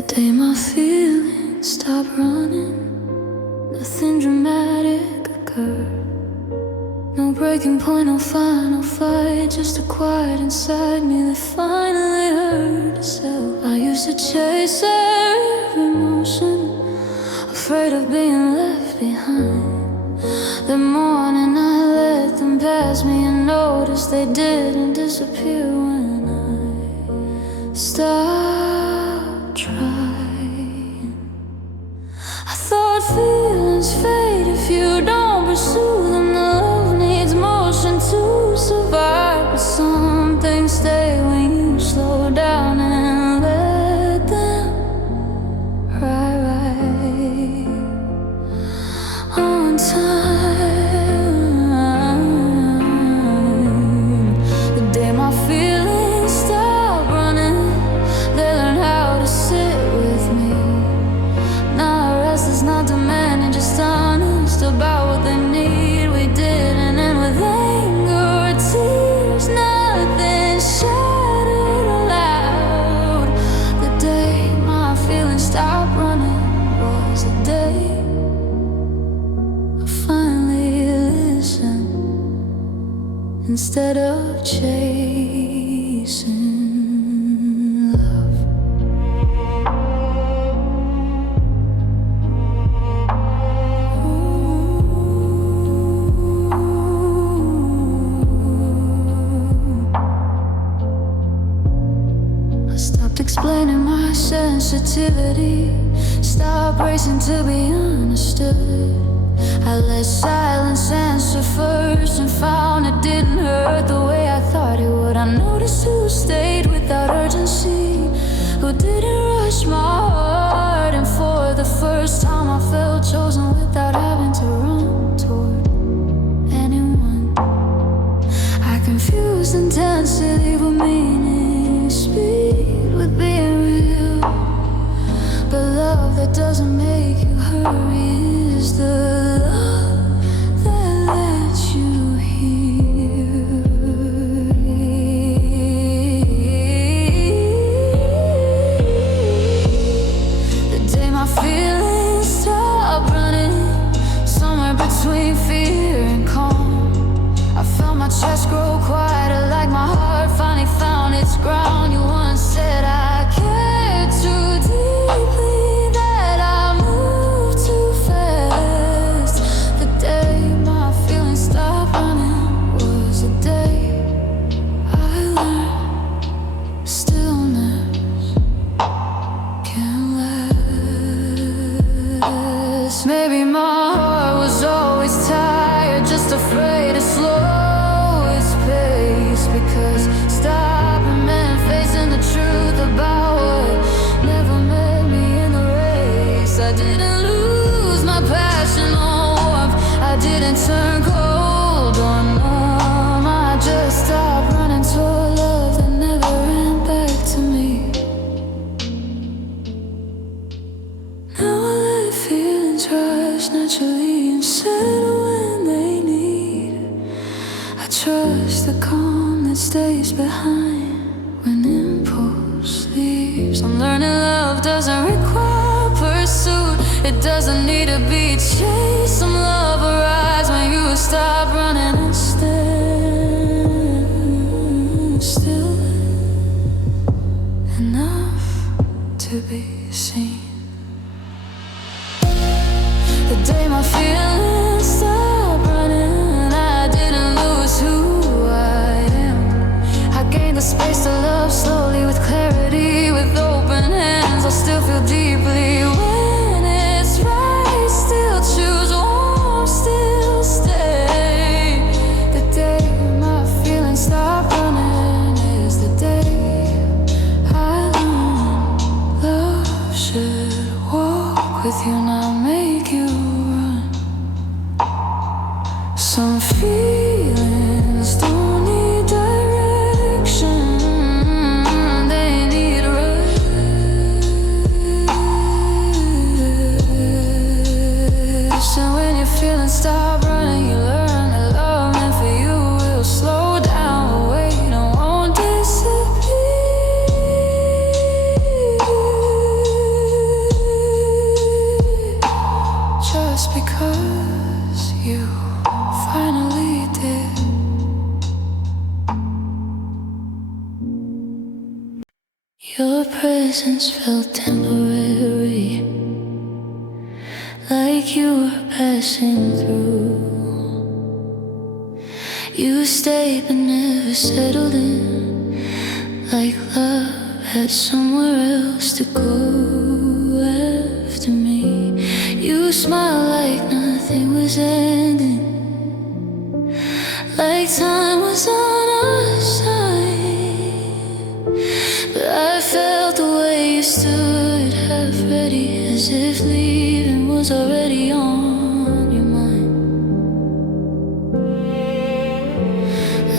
The day my feelings stop running, nothing dramatic occurred. No breaking point, no final fight, just a quiet inside me that finally heard itself. I used to chase every emotion, afraid of being left behind. That morning I let them pass me and noticed they didn't disappear when I stopped trying. I thought feelings fade if you don't pursue them. The love needs motion to survive, but some things stay when you slow down and let them ride on time. The day my feelings stop running, they learn how to sit with me. Now the rest is not demanding, just honest about what they need. We didn't end with anger or tears, nothing shattered aloud. The day my feelings stopped running was the day I finally listened instead of chasing love. I stopped explaining my sensitivity, stopped racing to be understood. I let silence answer first and found it didn't hurt the way I thought it would. I noticed who stayed without urgency, who didn't rush my heart. And for the first time I felt chosen without having to run toward anyone. I confused intensity with meaning, speed with being real. But love that doesn't make you hurry is the love that lets you hear. The day my feelings stop running, somewhere between fear and calm, I felt my chest grow quieter, like my heart finally found its ground. You once said I cared too deeply, that I moved too fast. The day my feelings stopped running was the day I learned stillness can last. Maybe my heart was always tired, just afraid to slow its pace, because stopping meant facing the truth about what never met me in the race. I didn't lose my passion or warmth, I didn't turn cold or numb. I just stopped running toward love that never ran back to me. Now I let feelings rush naturally and settle when they need. I trust the calm that stays behind when impulse leaves. I'm learning love doesn't require pursuit, it doesn't need to be chased. Some love arrives when you stop running and stand still enough to be seen. The day my feelings stopped running, I didn't lose who I am. I gained the space to love slowly with clarity, with open hands. I still feel deeply when it's right, still choose warm, still stay. The day my feelings stop running is the day I learned love should walk with you, not make you run. Some feelings don't need direction, they need rest. And when your feelings stop running, you learn that love meant for you will slow down, wait, and won't disappear. presence felt temporary, like you were passing through. You stayed but never settled in, like love had somewhere else to go after me. You smiled like nothing was ending, like time was on our side. But I felt the way you stood, half ready, as if leaving was already on your mind.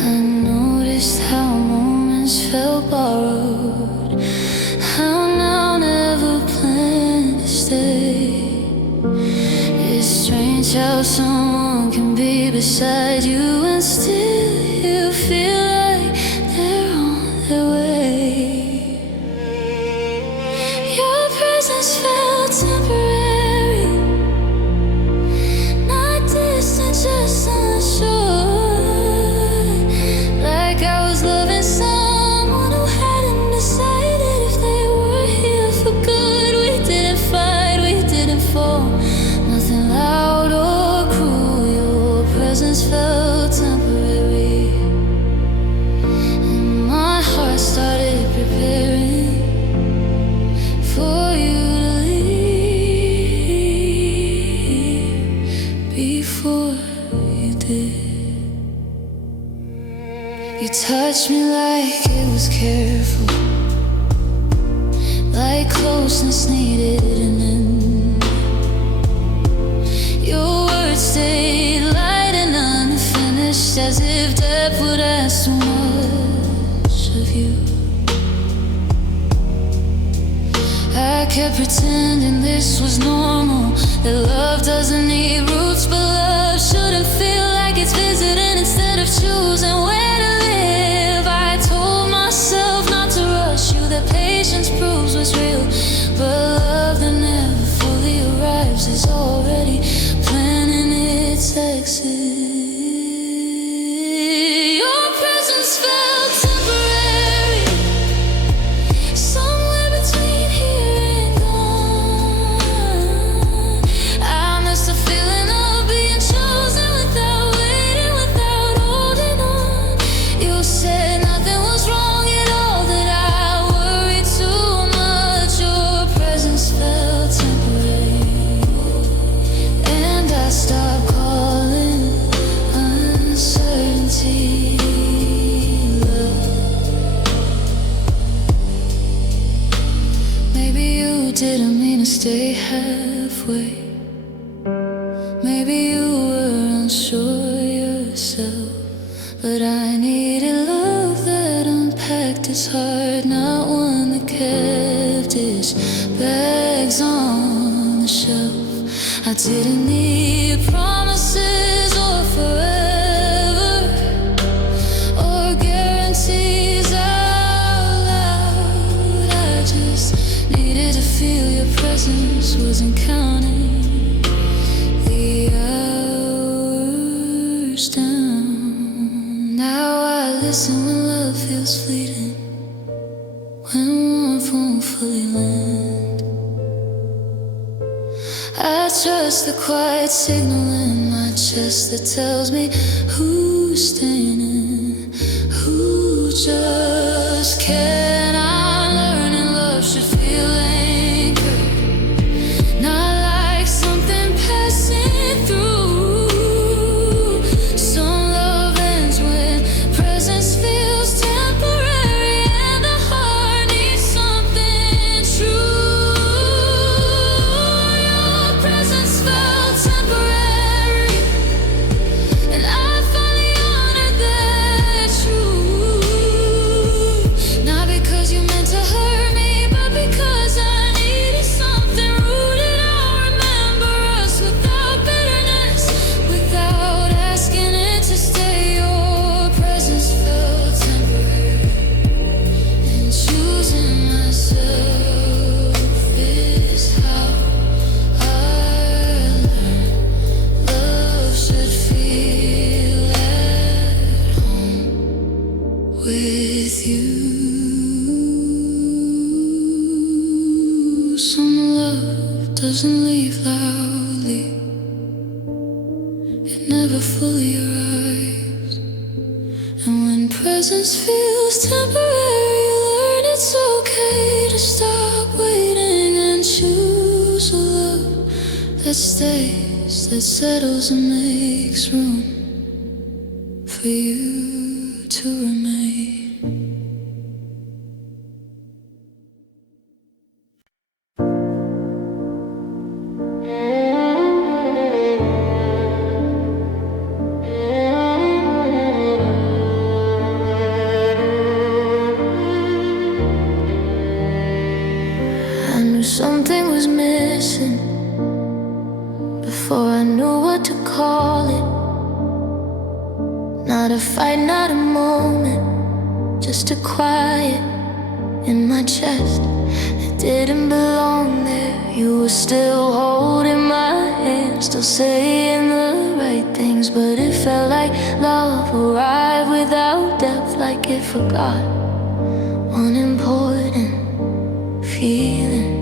I noticed how moments felt borrowed, how now never planned to stay. It's strange how someone can be beside you and still you feel like they're on their way. Your presence felt temporary, not distant, just unsure. Like I was loving someone who hadn't decided if they were here for good. We didn't fight, we didn't fall, nothing loud or cruel. Your presence felt temporary, and my heart started preparing for you to leave before you did. You touched me like it was careful, like closeness needed an end. Your words stayed light and unfinished, as if depth would ask too much of you. I kept pretending this was normal, that love doesn't need roots, but love shouldn't feel like it's visiting instead of choosing where to live. I told myself not to rush you, that patience proves what's real, but love that never fully arrives is already planning its exit. Your presence felt temporary, somewhere between here and gone. I missed the feeling of being chosen without waiting, without holding on. You said nothing was wrong at all, that I worried too much. Your presence felt temporary, and I stopped calling uncertainty love. Maybe you didn't mean to stay halfway, maybe you were unsure yourself, but I needed love that unpacked its heart, not one that kept its bags on the shelf. I didn't need promises or forever, or guarantees out loud. I just needed to feel your presence, wasn't counting the hours down. Now I listen when love feels fleeting, when warmth won't fully land. I trust the quiet signal in my chest that tells me who's staying in, who just can. I'm learning love should feel anchored, not like something passing through. Some love ends when presence feels temporary, and the heart needs something true. Your presence felt temporary, and I finally honored that truth. Not because Some love doesn't leave loudly, it never fully arrives. And when presence feels temporary, you learn it's okay to stop waiting and choose a love that stays, that settles and makes room for you to remain. Something was missing before I knew what to call it. Not a fight, not a moment, just a quiet in my chest. It didn't belong there. You were still holding my hand, still saying the right things, but it felt like love arrived without depth, like it forgot one important feeling.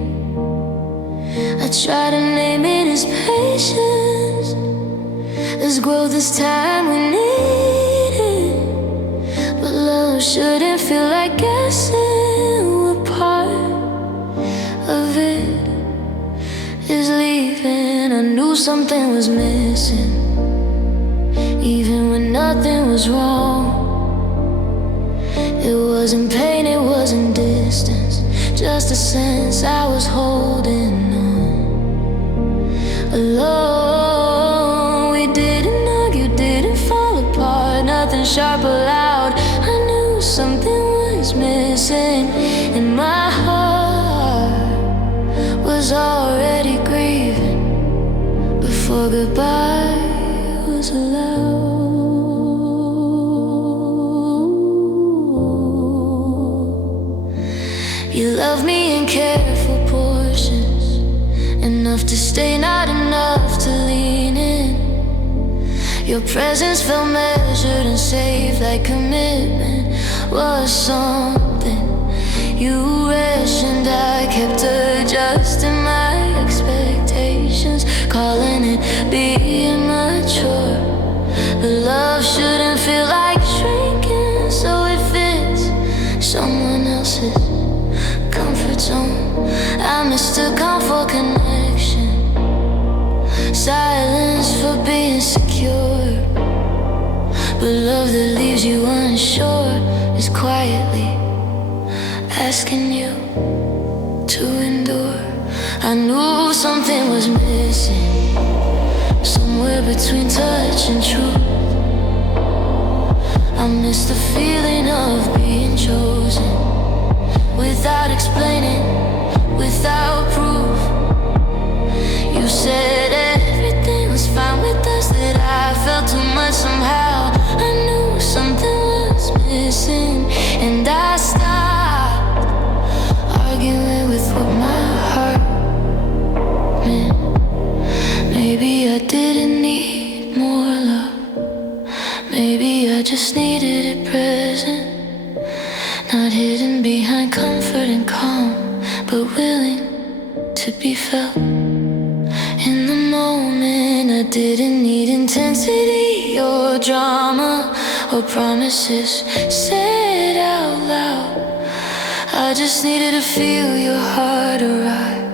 I try to name it as patience, as growth, as time we needed. But love shouldn't feel like guessing. We're part of it is leaving. I knew something was missing, even when nothing was wrong. It wasn't pain, it wasn't distance, just a sense I was holding on. Alone, we didn't argue, didn't fall apart, nothing sharp or loud. I knew something was missing, and my heart was already grieving before goodbye was allowed. You love me in careful portions, enough to stay, not enough to lean in. Your presence felt measured and safe, like commitment was something you rationed. I kept adjusting my expectations, calling it being mature. But love shouldn't feel like shrinking, so it fits someone else's comfort zone. I mistook on for connection, silence for being secure. But love that leaves you unsure is quietly asking you to endure. I knew something was missing, somewhere between touch and truth. I missed the feeling of being chosen, without explaining, without proof. You said everything was fine with us, that I felt too much somehow. I knew something was missing, and I stopped arguing with what my heart meant. Maybe I didn't need more love, maybe I just needed it present, not hidden behind comfort and calm, but willing to be felt in the moment. I didn't need intensity or drama or promises said out loud. I just needed to feel your heart arrive,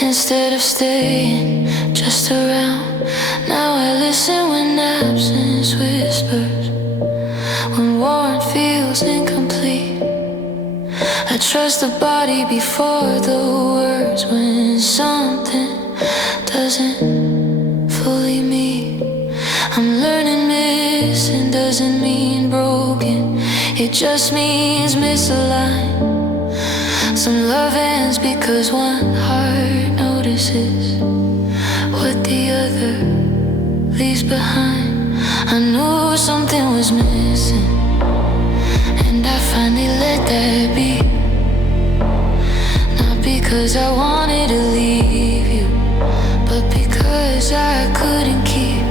instead of staying just around. Now I listen when absence whispers, when warmth feels incomplete. I trust the body before the words when something doesn't fully meet. I'm learning missing doesn't mean broken, it just means misaligned. Some love ends because one heart notices what the other leaves behind. I knew something was missing, and I finally let that be. Not because I wanted to leave you, but because I couldn't keep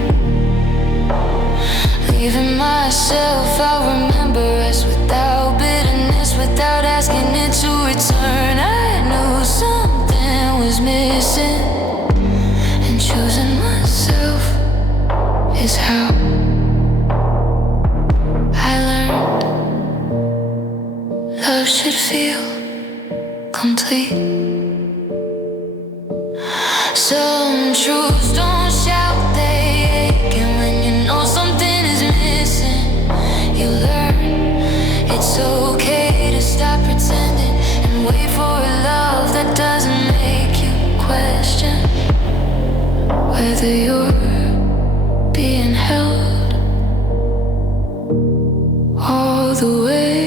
leaving myself. I'll remember us without bitterness, without asking it to return. I knew something complete. Some truths don't shout, they ache. And when you know something is missing, you learn it's okay to stop pretending and wait for a love that doesn't make you question whether you're being held all the way.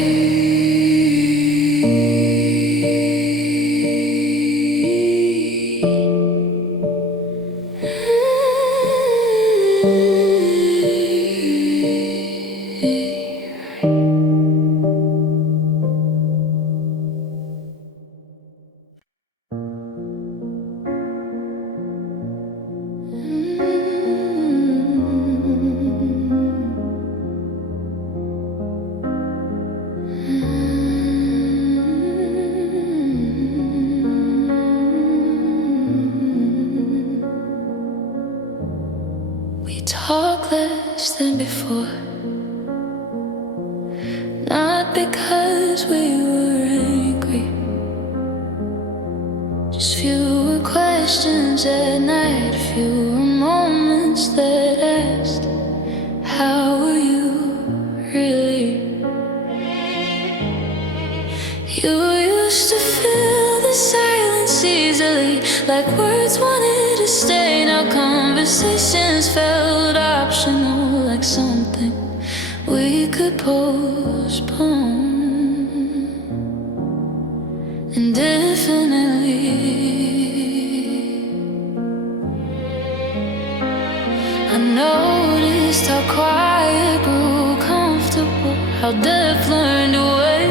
We talk less than before, not because we were angry, just fewer questions at night, fewer moments that asked, how were you really? You used to fill the silence easily, like words wanted to stay. Now conversations felt optional, like something we could postpone indefinitely. I noticed how quiet grew comfortable, how depth learned to wait.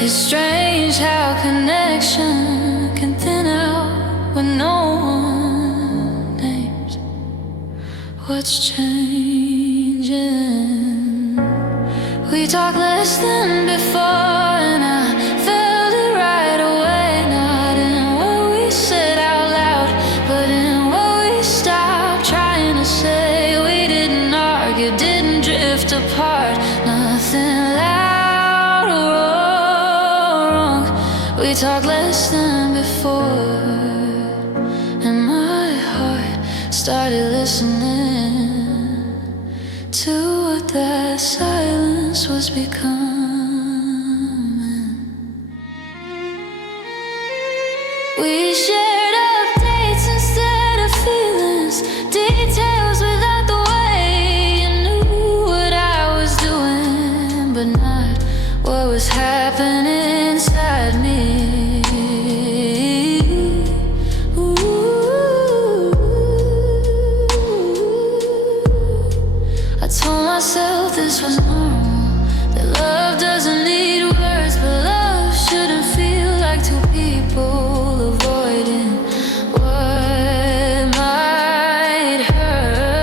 It's strange how connection can thin out when no one names what's changing. We talk less than before, and I felt it right away. Not in what we said out loud, but in what we stopped trying to say. We didn't argue, didn't drift apart, nothing loud or wrong. We talk less than before, and my heart started listening to what that silence was becoming. We shared updates instead of feelings, details without the way you knew what I was doing, but not what was happening inside me. I told myself this was normal, that love doesn't need words, but love shouldn't feel like two people avoiding what might hurt.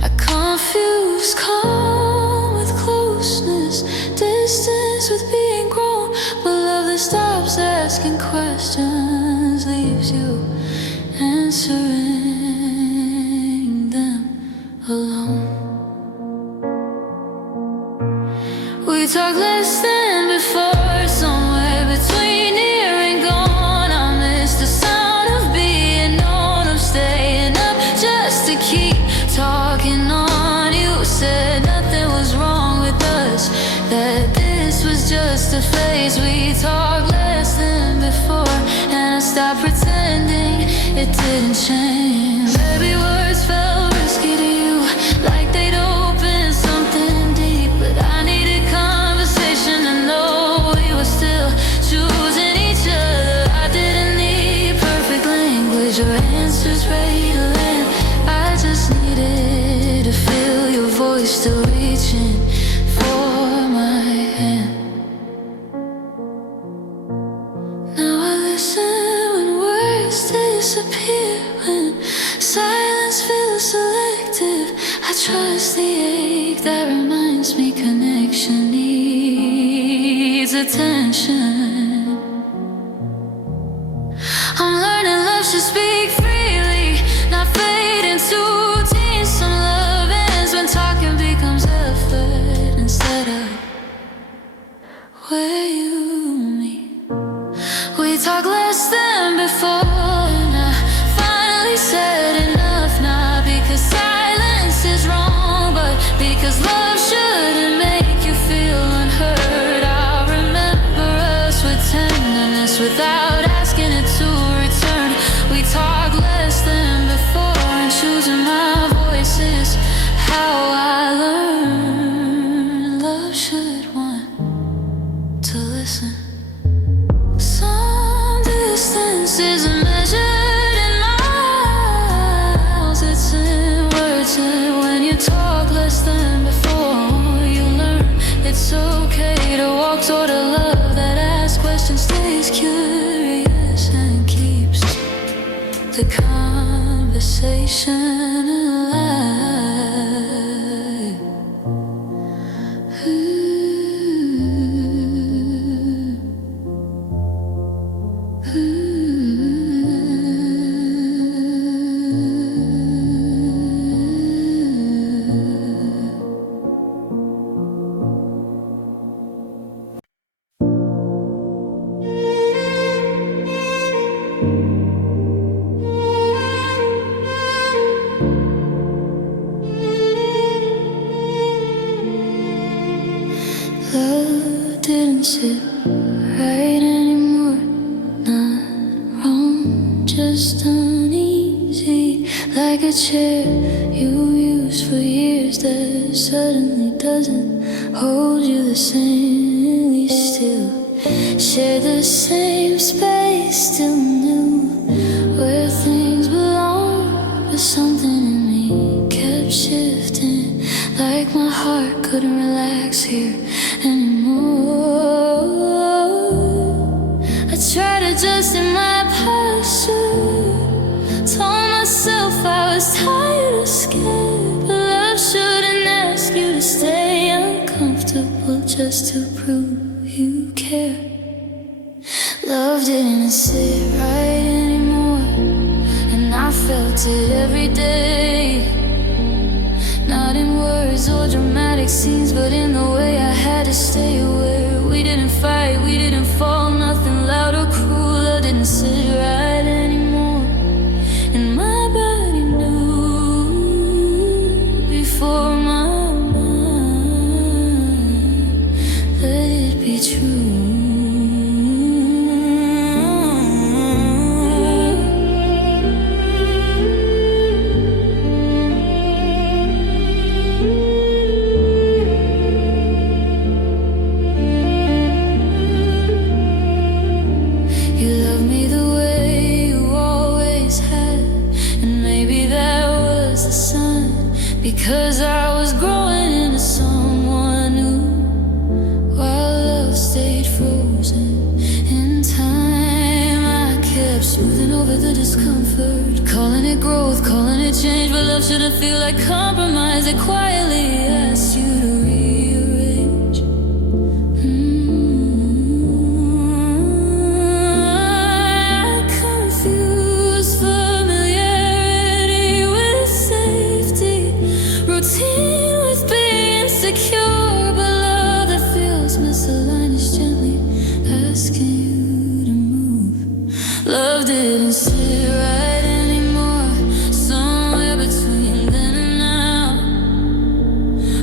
I confuse calm with closeness, distance with being grown, but love that stops asking questions leaves you answering them alone. We talk less than before, somewhere between here and gone. I miss the sound of being known, of staying up just to keep talking on. You said nothing was wrong with us, that this was just a phase. We talk less than before, and I stopped pretending it didn't change. Maybe words felt risky to you, like they'd open something deep, but I needed conversation to know we were still choosing each other. I didn't need perfect language or answers ready to land. I just needed to feel your voice still reaching for my hand. Now I listen when words disappear, when silence feels selective. I trust the ache that reminds me connection needs attention. I'm learning love should speak freely. conversation alive. Love didn't sit right anymore. Not wrong, just uneasy. Like a chair you used for years that suddenly doesn't hold you the same. We still share the same space, still new where things belong. But something in me kept shifting, like my heart couldn't relax here anymore. I tried adjusting my posture, told myself I was tired or scared, but love shouldn't ask you to stay uncomfortable just to prove you care. Love didn't sit right anymore, and I felt it every day. Not in words or dramatic scenes, but in the way I had to stay aware. We didn't fight, we didn't fall, nothing loud or cruel. Love didn't sit right anymore, and my body knew before my mind. Let it be true. Because I was growing into someone new, while love stayed frozen in time. I kept smoothing over the discomfort, calling it growth, calling it change. But love shouldn't feel like compromise. It quietly asked you to rearrange. I confused familiarity with safety, routine with being secure, but love that feels misaligned is gently asking you to move. Love didn't sit right anymore, somewhere between then and now.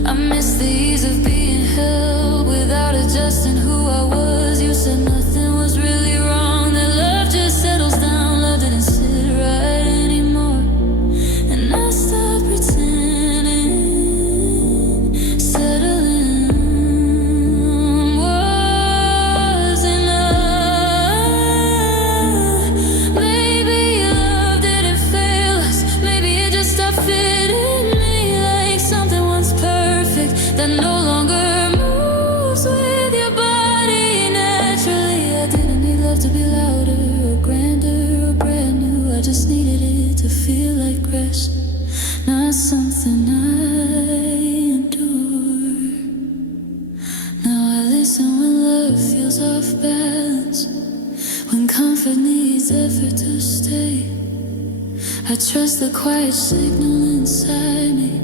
I miss the ease of being held without adjusting who I was. You said nothing was really wrong, that love just settles down. Love didn't sit right anymore, and I stopped pretending. Settling was enough. Maybe love didn't fail us, maybe it just stopped fitting me. Like something once perfect that no longer moves with your body naturally. I didn't need love to be louder or grander or brand new. I just needed it to feel like rest, not something I endure. Now I listen when love feels off balance, when comfort needs effort to stay. I trust the quiet signal inside me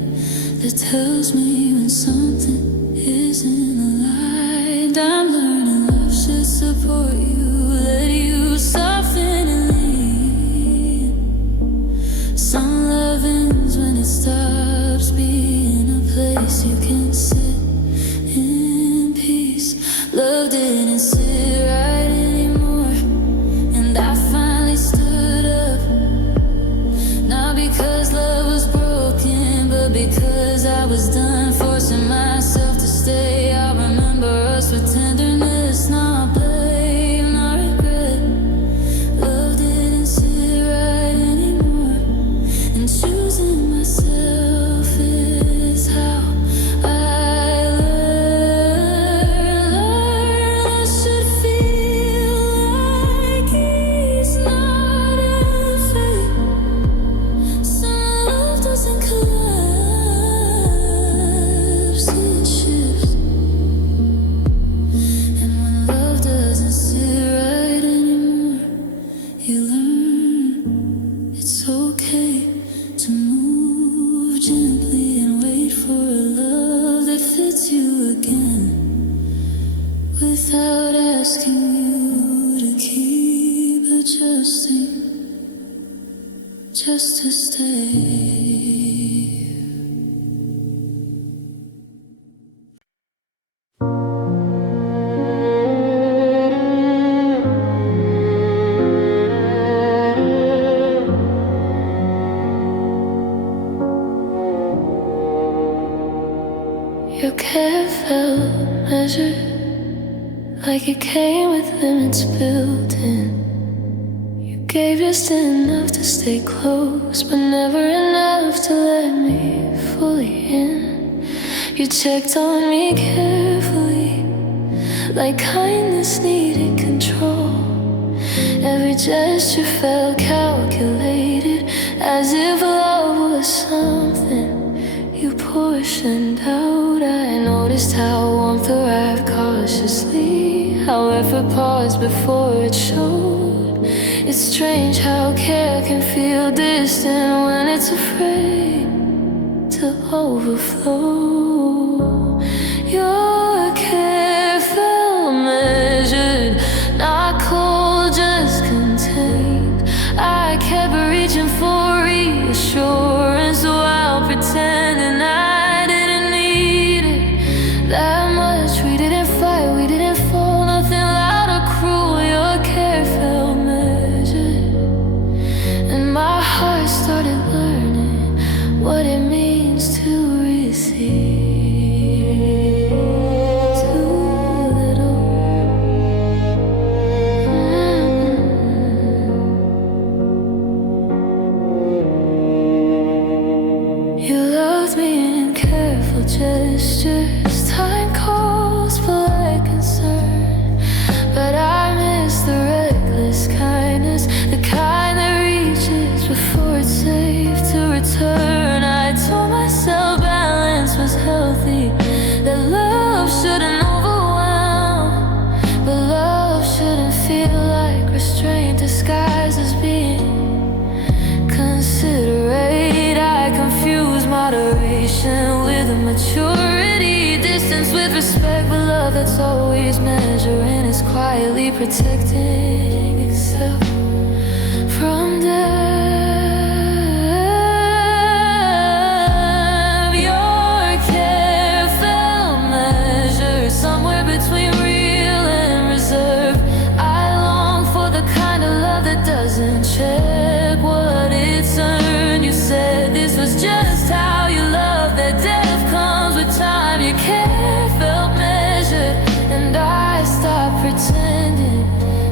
that tells me when something isn't aligned. I'm learning love should support you, let you soften and lean. Some love ends when it stops being a place you can sit in peace. Love didn't sit right anymore, and I finally stood up. Not because love was broken, but because I was done forcing myself to stay. I remember us with tenderness, not blame, not regret. Love didn't sit right anymore, and choosing myself is how I learn. Love should feel like it's not a fate. again without asking you to keep adjusting just to stay. Your care felt measured, like it came with limits built in. You gave just enough to stay close, but never enough to let me fully in. You checked on me carefully, like kindness needed control. Every gesture felt calculated, as if love was something you portioned out. I noticed how warmth arrived cautiously, how effort paused before it showed. It's strange how care can feel distant when it's afraid to overflow. Your care felt measured, not cold, just contained. I kept reaching for reassurance while pretending I didn't need it that much. We didn't fight, we didn't fall, nothing loud or cruel. Your care felt measured, and my heart started learning what it means to receive too little. You loved me in careful gestures, time calls polite concern, but I miss the reckless kindness, the kind that reaches before it's safe to return. I told myself balance was healthy, that love shouldn't overwhelm, but love shouldn't feel like restraint disguised as being considerate. I confuse moderation with maturity, distance with respect, but love that's always measuring is quietly protecting itself from death. Your care felt measured, somewhere between real and reserve. I long for the kind of love that doesn't check what it's earned. You said this was just how you love, that death comes with time. Your care felt measured, and I stopped pretending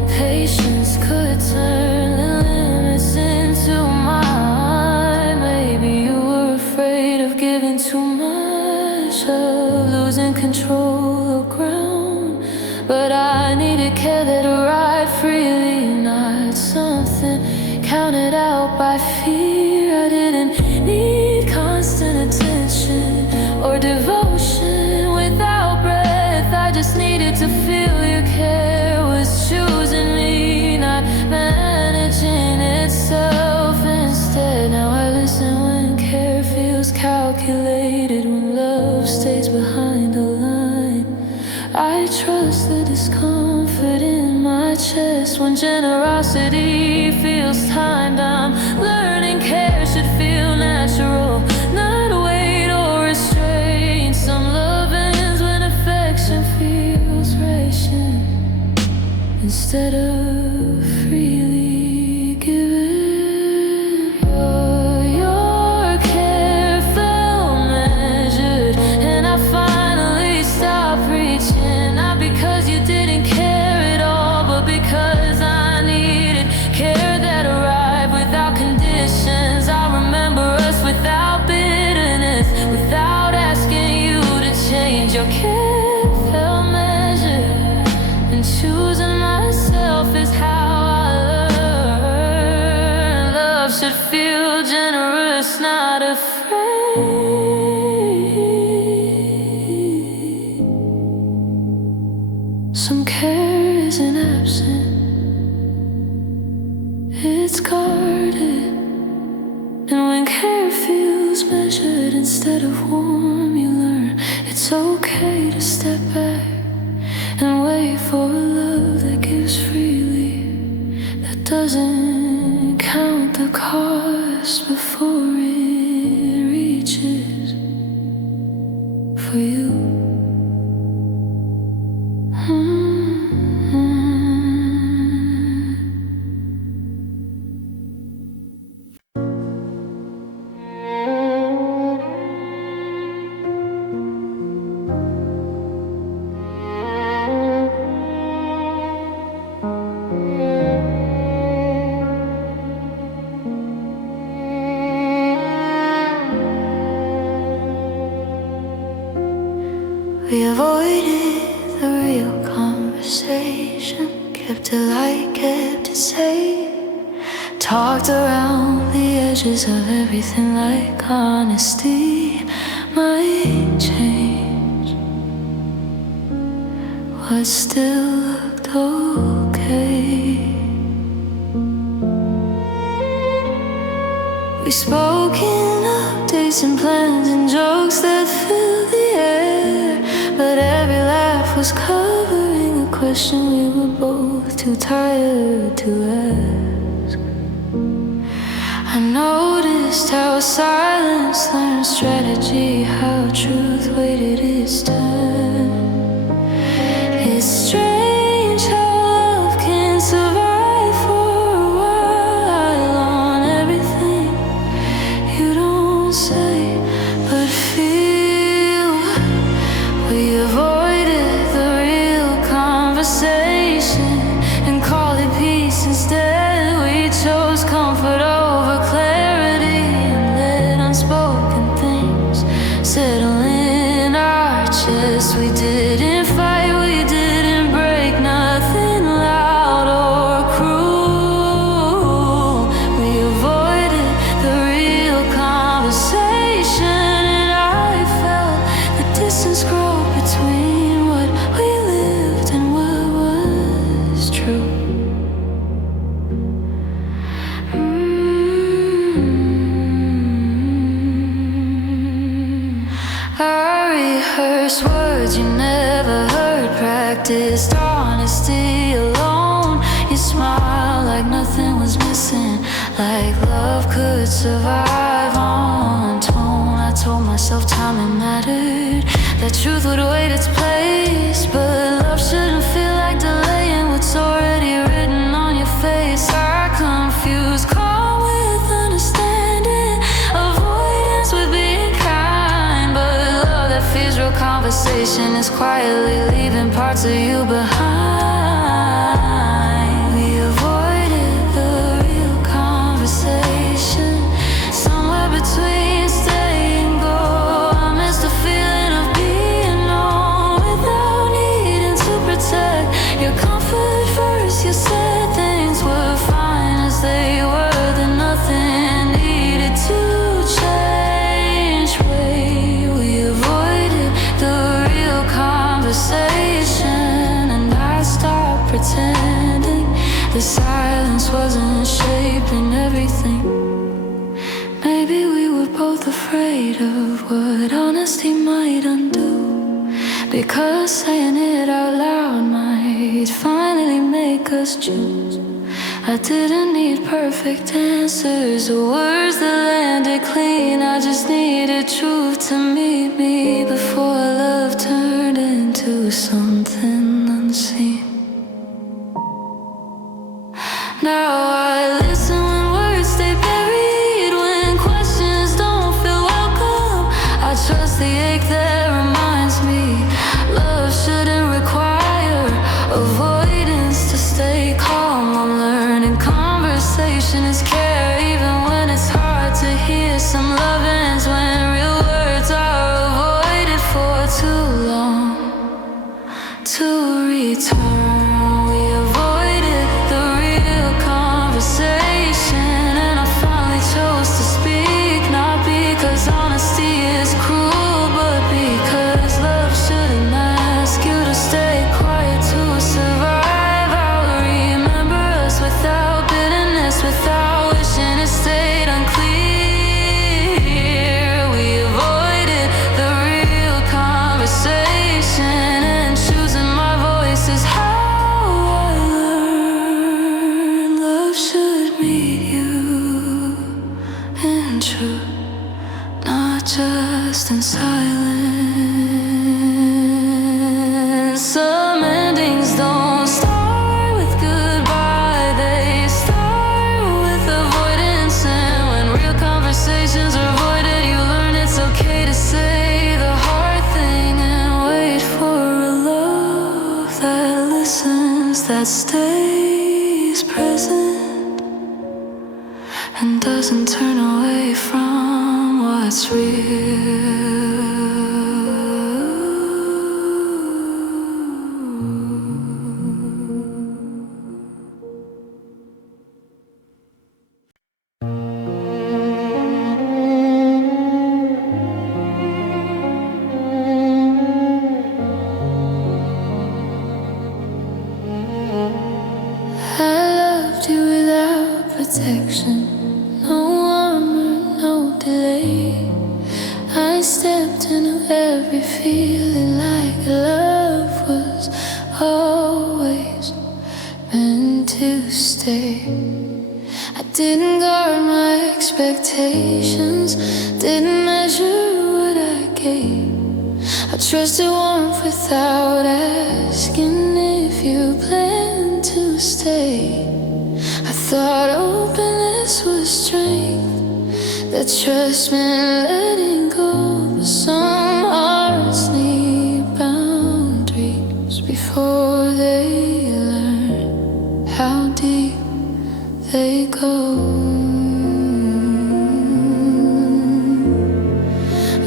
patience could turn the limits into mine. Maybe you were afraid of giving too much, of losing control of ground, but I needed care that arrived freely, not something counted out by fear. I didn't need constant attention or devotion without breath. I just needed to feel your care was choosing me, not managing itself instead. Now I listen when care feels calculated, when love stays behind a line. I trust the discomfort in my chest when generosity feels timed. I'm learning care should feel natural, not weight or restraint. Some love ends when affection feels ration instead of freely given. Your care felt measured, and I finally stopped reaching, not because you didn't care at all, but because I needed care that arrived without conditions. I remember us without bitterness, without asking you to change. Your care felt measured, and choosing myself is how I learn. Love should feel generous, not afraid. Some care isn't absent, it's guarded. And when care feels measured instead of warm, you learn it's okay to step back and wait for a love that gives freely, that doesn't count the cost before it reaches for you. We avoided the real conversation, kept it light, kept it safe. Talked around the edges of everything like honesty might change what still looked okay. We spoke in updates and plans and jokes that filled the air, but every laugh was covering a question we were both too tired to ask. I noticed how silence learned strategy, how truth waited its turn. It's strange how love can survive for a while on everything you don't say but feel. We avoided the real conversation and called it peace instead. We chose comfort over clarity and let unspoken things settle in our chests. We didn't fight, we didn't break, nothing loud or cruel. We avoided the real conversation, and I felt the distance grow between what we lived and what was true. I rehearsed words you never heard, practiced honesty alone. You smiled like nothing was missing, like love could survive on tone. I told myself timing mattered, that truth would wait its place, but love shouldn't feel like delaying what's already written on your face. I confused calm with understanding, avoidance with being kind, but love that feels real conversation is quietly leaving parts of you behind. We avoided the real conversation, somewhere between stay and go. I miss the feeling of being known without needing to protect your comfort first. You said things were fine as they were, that nothing needed to change. We avoided the real conversation, and I stopped pretending the silence wasn't shaping everything. Maybe we were both afraid of what honesty might undo, because saying it out loud might finally make us choose. I didn't need perfect answers or words that landed clean. I just needed truth to meet me before love turned into something unseen. Now I listen when words stay buried, when questions don't feel welcome. I trust the ache that reminds me love shouldn't require avoidance to stay calm. I'm learning conversation is care, even when it's hard to hear. Some love ends when real words are avoided for too long to return. We avoided the real conversation, and I finally chose to speak, not because honesty is cruel, but because love shouldn't ask you to stay quiet to survive. I'll remember us without bitterness, without wishing it stayed unclear. just in silence. Some endings don't start with goodbye, they start with avoidance. And when real conversations are avoided, you learn it's okay to say the hard thing and wait for a love that listens, that stays present, and doesn't turn away from what's real. I loved you without protection, no armor, no delay. I stepped into every feeling like love was always meant to stay. I didn't guard my expectations, didn't measure what I gave. I trusted warmth without asking if you planned to stay. I thought openness was strength, that trust meant letting go. But some hearts need boundaries before they learn how deep they go.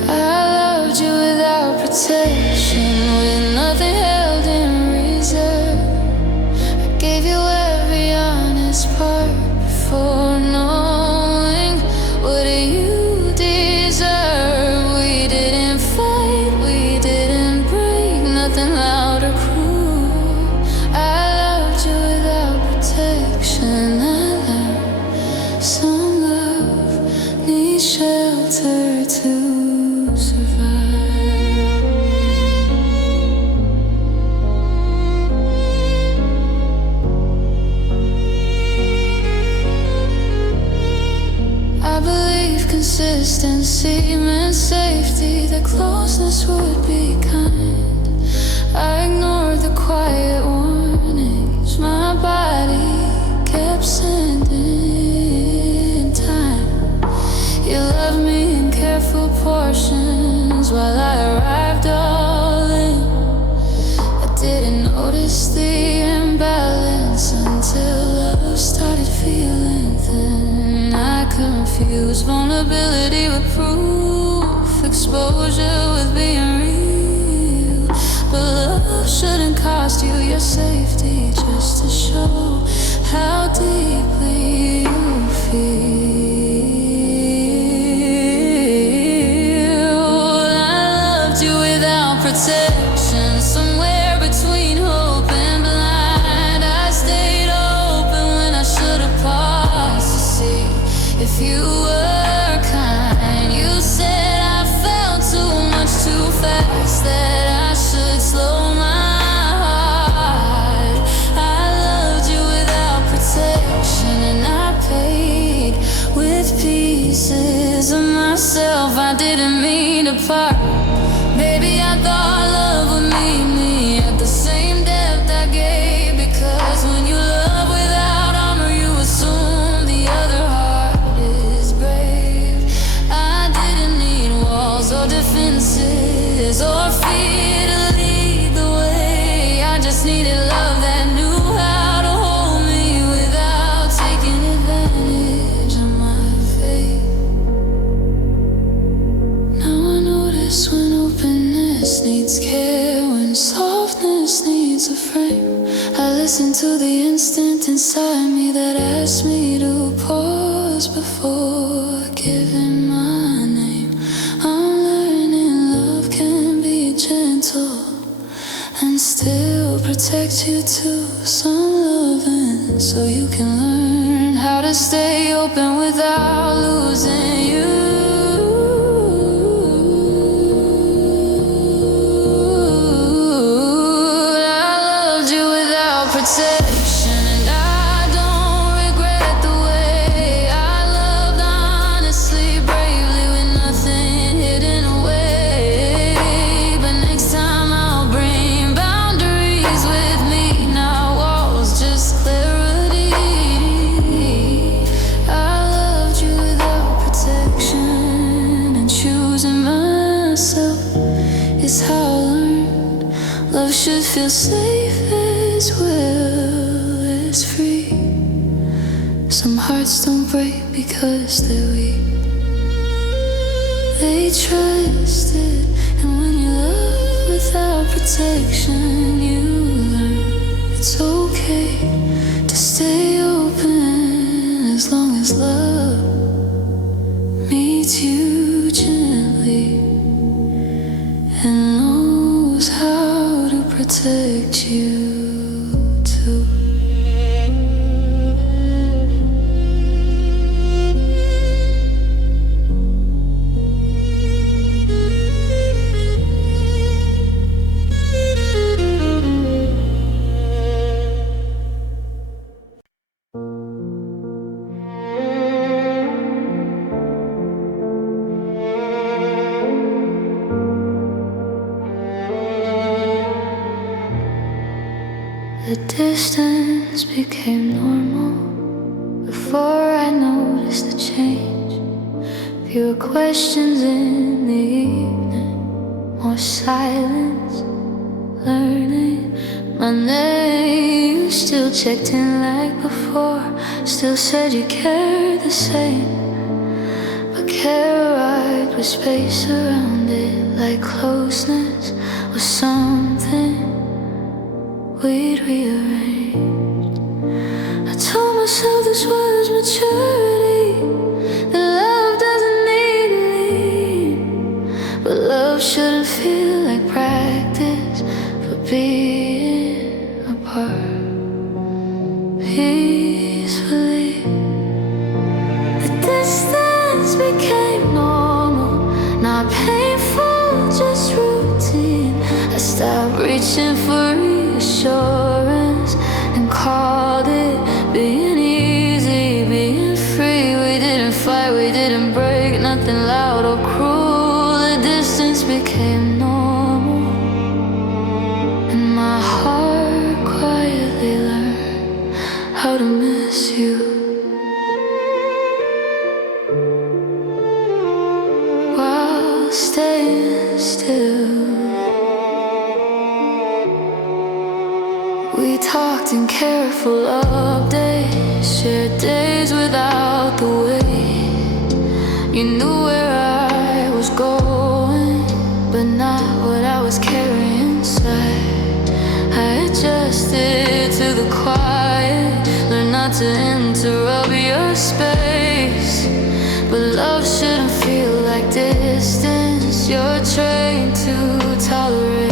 I loved you without protection, with nothing held in reserve. I gave you every honest part before knowing what you deserve. We didn't fight, we didn't break, nothing loud or cruel. I loved you without protection. I learned some love needs shelter to survive. I believe consistency meant safety, that closeness would be kind. I ignored the quiet warnings my body kept sending time. You loved me in careful portions while I arrived all in. I didn't notice the imbalance until love started feeling thin. I confused vulnerability with proof, exposure with being real. But love shouldn't cost you your safety, just to show how deeply you feel. I loved you without protection, somewhere between hope and blind. I stayed open when I should have paused to see if you were kind. You said I felt too much too fast, that I should slow my heart. I loved you without protection, and I paid with pieces of myself I didn't mean to part. Maybe I thought love would meet me at the same depth I gave, because when you love without armor, you assume the other heart is brave. I didn't need walls or defenses or fear to lead the way. I just needed love that knew how to hold me without taking advantage of my faith. Now I notice when openness needs care, when softness needs a frame. I listen to the instinct inside me that asks me to pause before giving my name. I'm learning love can be gentle and still protect you too. Some loving so you can learn how to stay open without losing you. I loved you without protection, and I don't regret the way I loved honestly, bravely, with nothing hidden. Love should feel safe as well as free. Some hearts don't break because they're weak. They trust it, and when you love without protection, you learn it's okay to stay open as long as love meets you gently and knows how to protect you too. The distance became normal before I noticed the change. Fewer questions in the evening, more silence, learning my name. You still checked in like before, still said you cared the same, but care arrived with space around it, like closeness was something we'd rearranged. I told myself this was maturity, that love doesn't need to lead, but love shouldn't feel like practice for being apart peacefully. The distance became normal, not painful, just routine. I stopped reaching for assurance and called it being easy, being free. We didn't fight, we didn't break, nothing loud or cruel. The distance became normal, and my heart quietly learned how to miss you while staying still. We talked in careful updates, shared days without the weight. You knew where I was going, but not what I was carrying inside. I adjusted to the quiet, learned not to interrupt your space. But love shouldn't feel like distance you're trained to tolerate.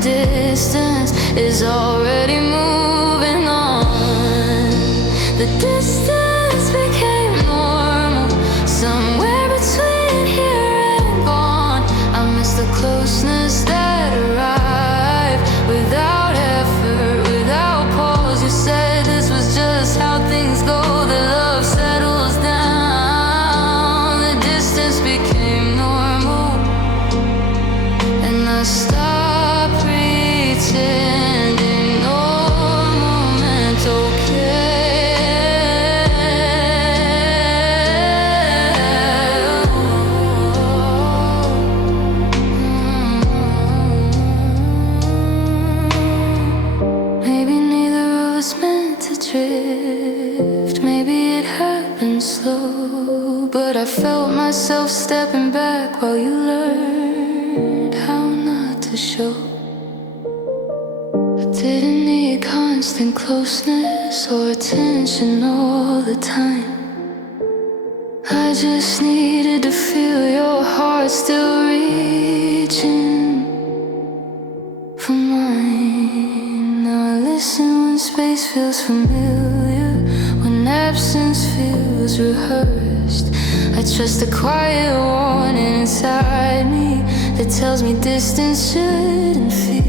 Distance is already moving on. The distance became normal, somewhere between here and gone. I miss the closeness that arrived without effort, without pause. You said this was just how things go, that love settles down. The distance became normal, and I stopped pretending normal meant okay. Maybe neither of us meant to drift. Maybe it happened slow, but I felt myself stepping back while you learned how not to show. Didn't need constant closeness or attention all the time. I just needed to feel your heart still reaching for mine. Now I listen when space feels familiar, when absence feels rehearsed. I trust the quiet warning inside me that tells me distance shouldn't feel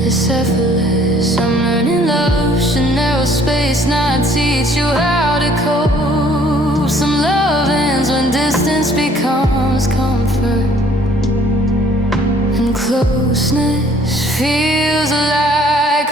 it's effortless. I'm learning love should narrow space, not teach you how to cope. Some love ends when distance becomes comfort, and closeness feels like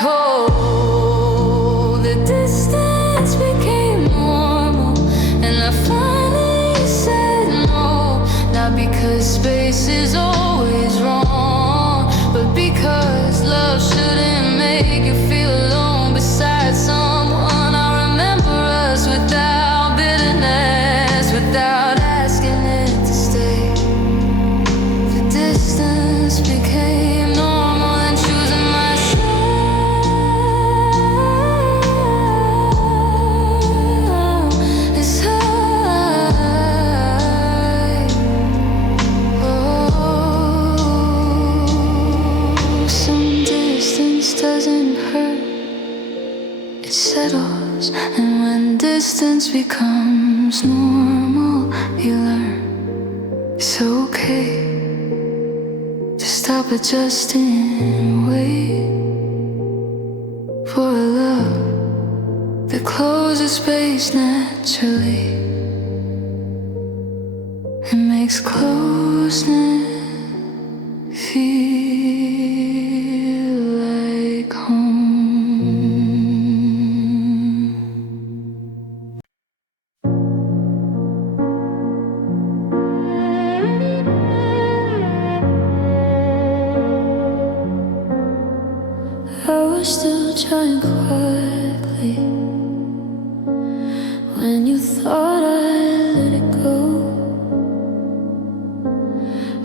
because love shouldn't make you feel alone beside someone. I remember us without bitterness, without asking it to stay. The distance became normal and choosing myself. It's hard. Oh, some distance doesn't hurt, it settles. And when distance becomes normal, you learn it's okay to stop adjusting, wait for a love that closes space naturally and makes closeness feel like home. I was still trying quietly when you thought I let it go.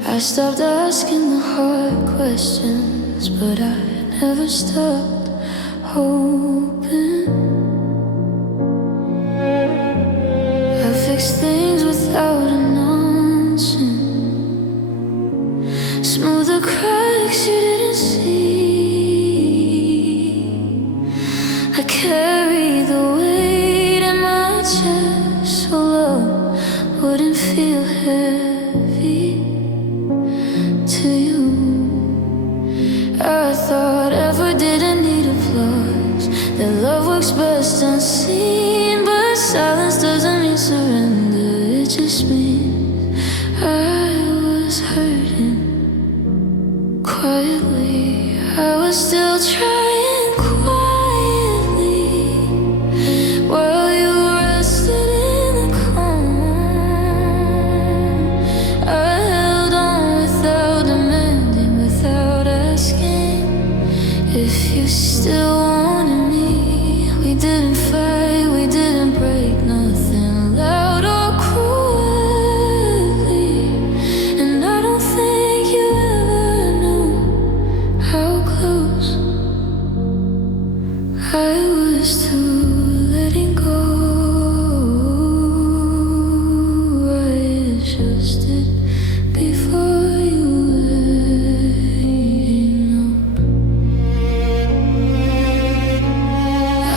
I stopped asking the hard questions, but I never stopped hoping. I fixed things without announcing, smooth the cracks you didn't see. I carry the weight in my chest so love wouldn't feel heavy to you. I thought effort didn't need applause, that love works best unseen. But silence doesn't mean surrender, it just means I was hurting quietly. I was still trying quietly while you rested in the calm. I held on without demanding, without asking if you still wanted me. We didn't fight, we didn't break, nothing loud or cruelly. And I don't think you ever knew how close I was to letting go. I adjusted before you letting up.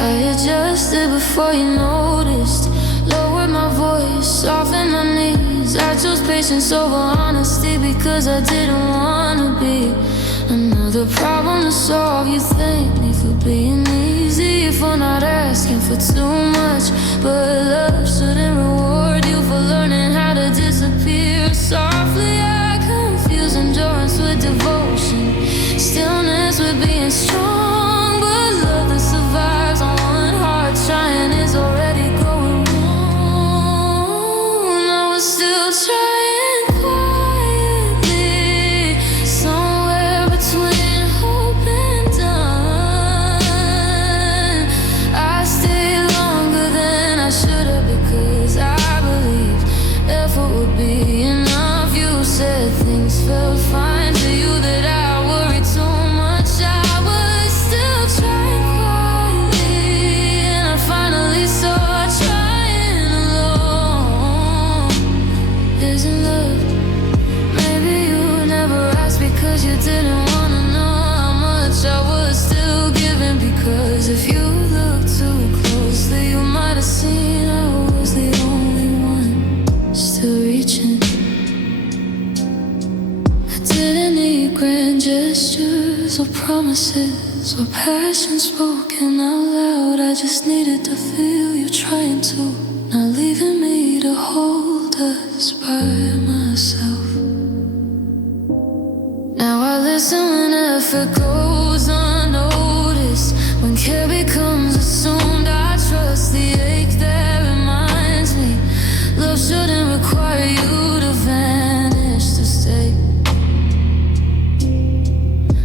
I adjusted before you noticed, lowered my voice, softened my knees. I chose patience over honesty because I didn't wanna be another problem to solve. You thank me for being easy, for not asking for too much, but love shouldn't reward you for learning how to disappear softly. I confuse endurance with devotion, stillness with being strong, but love that survives on one heart trying is already going wrong. I was still trying quietly, somewhere between hope and done. I stayed longer than I should have because I believed effort would be enough. You said things felt fine to you, that I worried too much. I was still trying quietly, and I finally saw trying alone isn't love. Maybe you never asked because you didn't wanna know how much I was still giving. Because if you looked too closely, you might have seen I was the only one still reaching. I didn't need grand gestures or promises or passion spoken out loud. I just needed to feel you trying to, not leaving me to hold us by myself. Now I listen when effort goes unnoticed, when care becomes assumed. I trust the ache that reminds me love shouldn't require you to vanish to stay.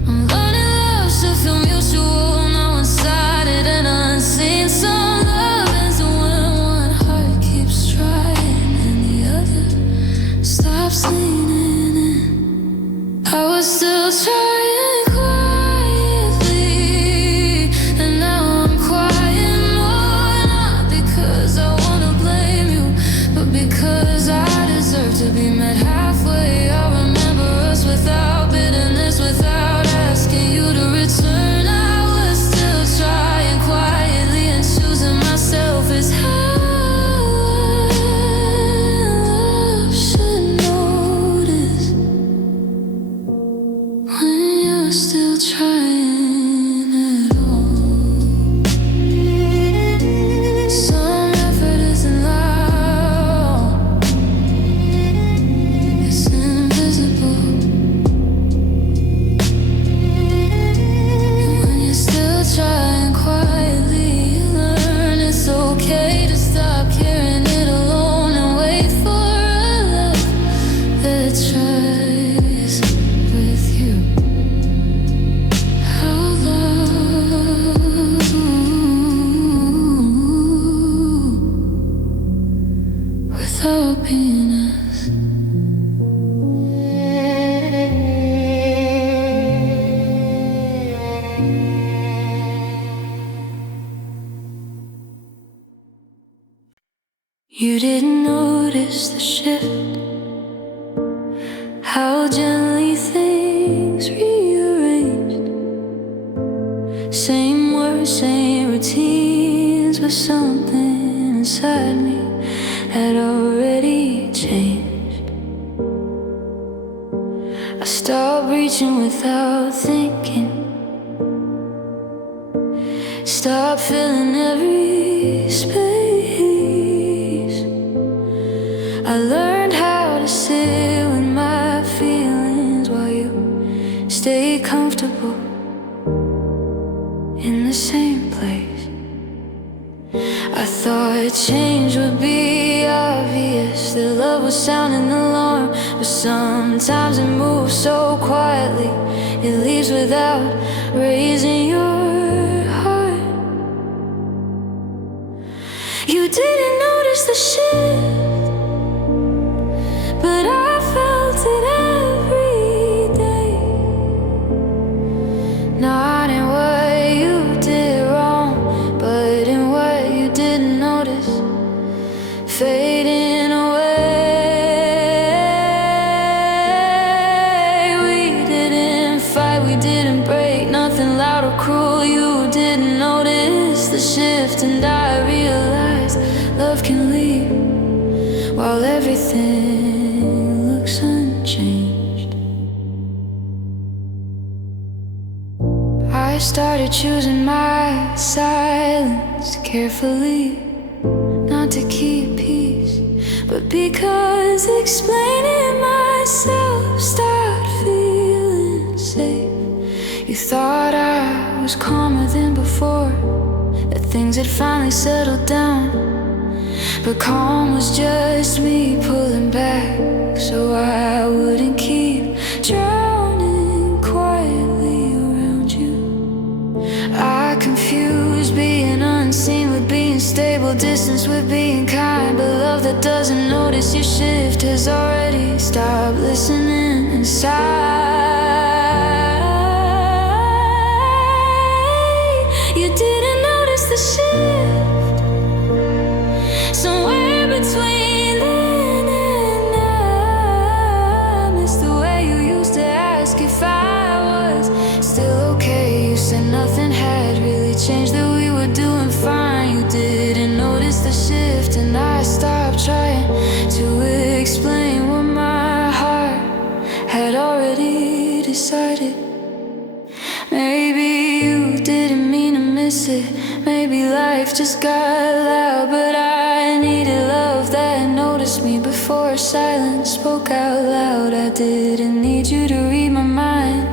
I'm I was still trying quietly, and now I'm quiet more. Not because I wanna blame you, but because I deserve to be met halfway. I remember us without bitterness, without asking you to return. I was still trying quietly, and choosing myself is how I should notice when you're still trying at all. Some effort isn't loud, it's invisible. And when you're still trying quietly, you learn it's okay to stop carrying it alone and wait for a love that tries with you. How love without being asked. You didn't notice the shift, how gently things rearranged. Same words, same routines, but something inside me had already changed. I stopped reaching without thinking, stopped filling every space. I learned how to sit with my feelings while you stay comfortable in the same place. I thought change would be obvious, that love would sound an alarm, but sometimes it moves so quietly, it leaves without raising your heart. You didn't notice the shift, but I felt it every day. Not in what you did wrong, but in what you didn't notice, fading away. We didn't fight, we didn't break, nothing loud or cruel. You didn't notice the shift, and I realized love can leave while everything looks unchanged. I started choosing my silence carefully, not to keep peace, but because explaining myself started feeling safe. You thought I was calmer than before, that things had finally settled down, but calm was just me pulling back so I wouldn't keep drowning quietly around you. I confused being unseen with being stable, distance with being kind, but love that doesn't notice your shift has already stopped listening inside. You didn't notice the shift, somewhere between then and now. Missed the way you used to ask if I was still okay. You said nothing had really changed, that we were doing fine. You didn't notice the shift, and I stopped trying to explain what my heart had already decided. Maybe you didn't mean to miss it, maybe life just got loud, but I needed love that noticed me before silence spoke out loud. I didn't need you to read my mind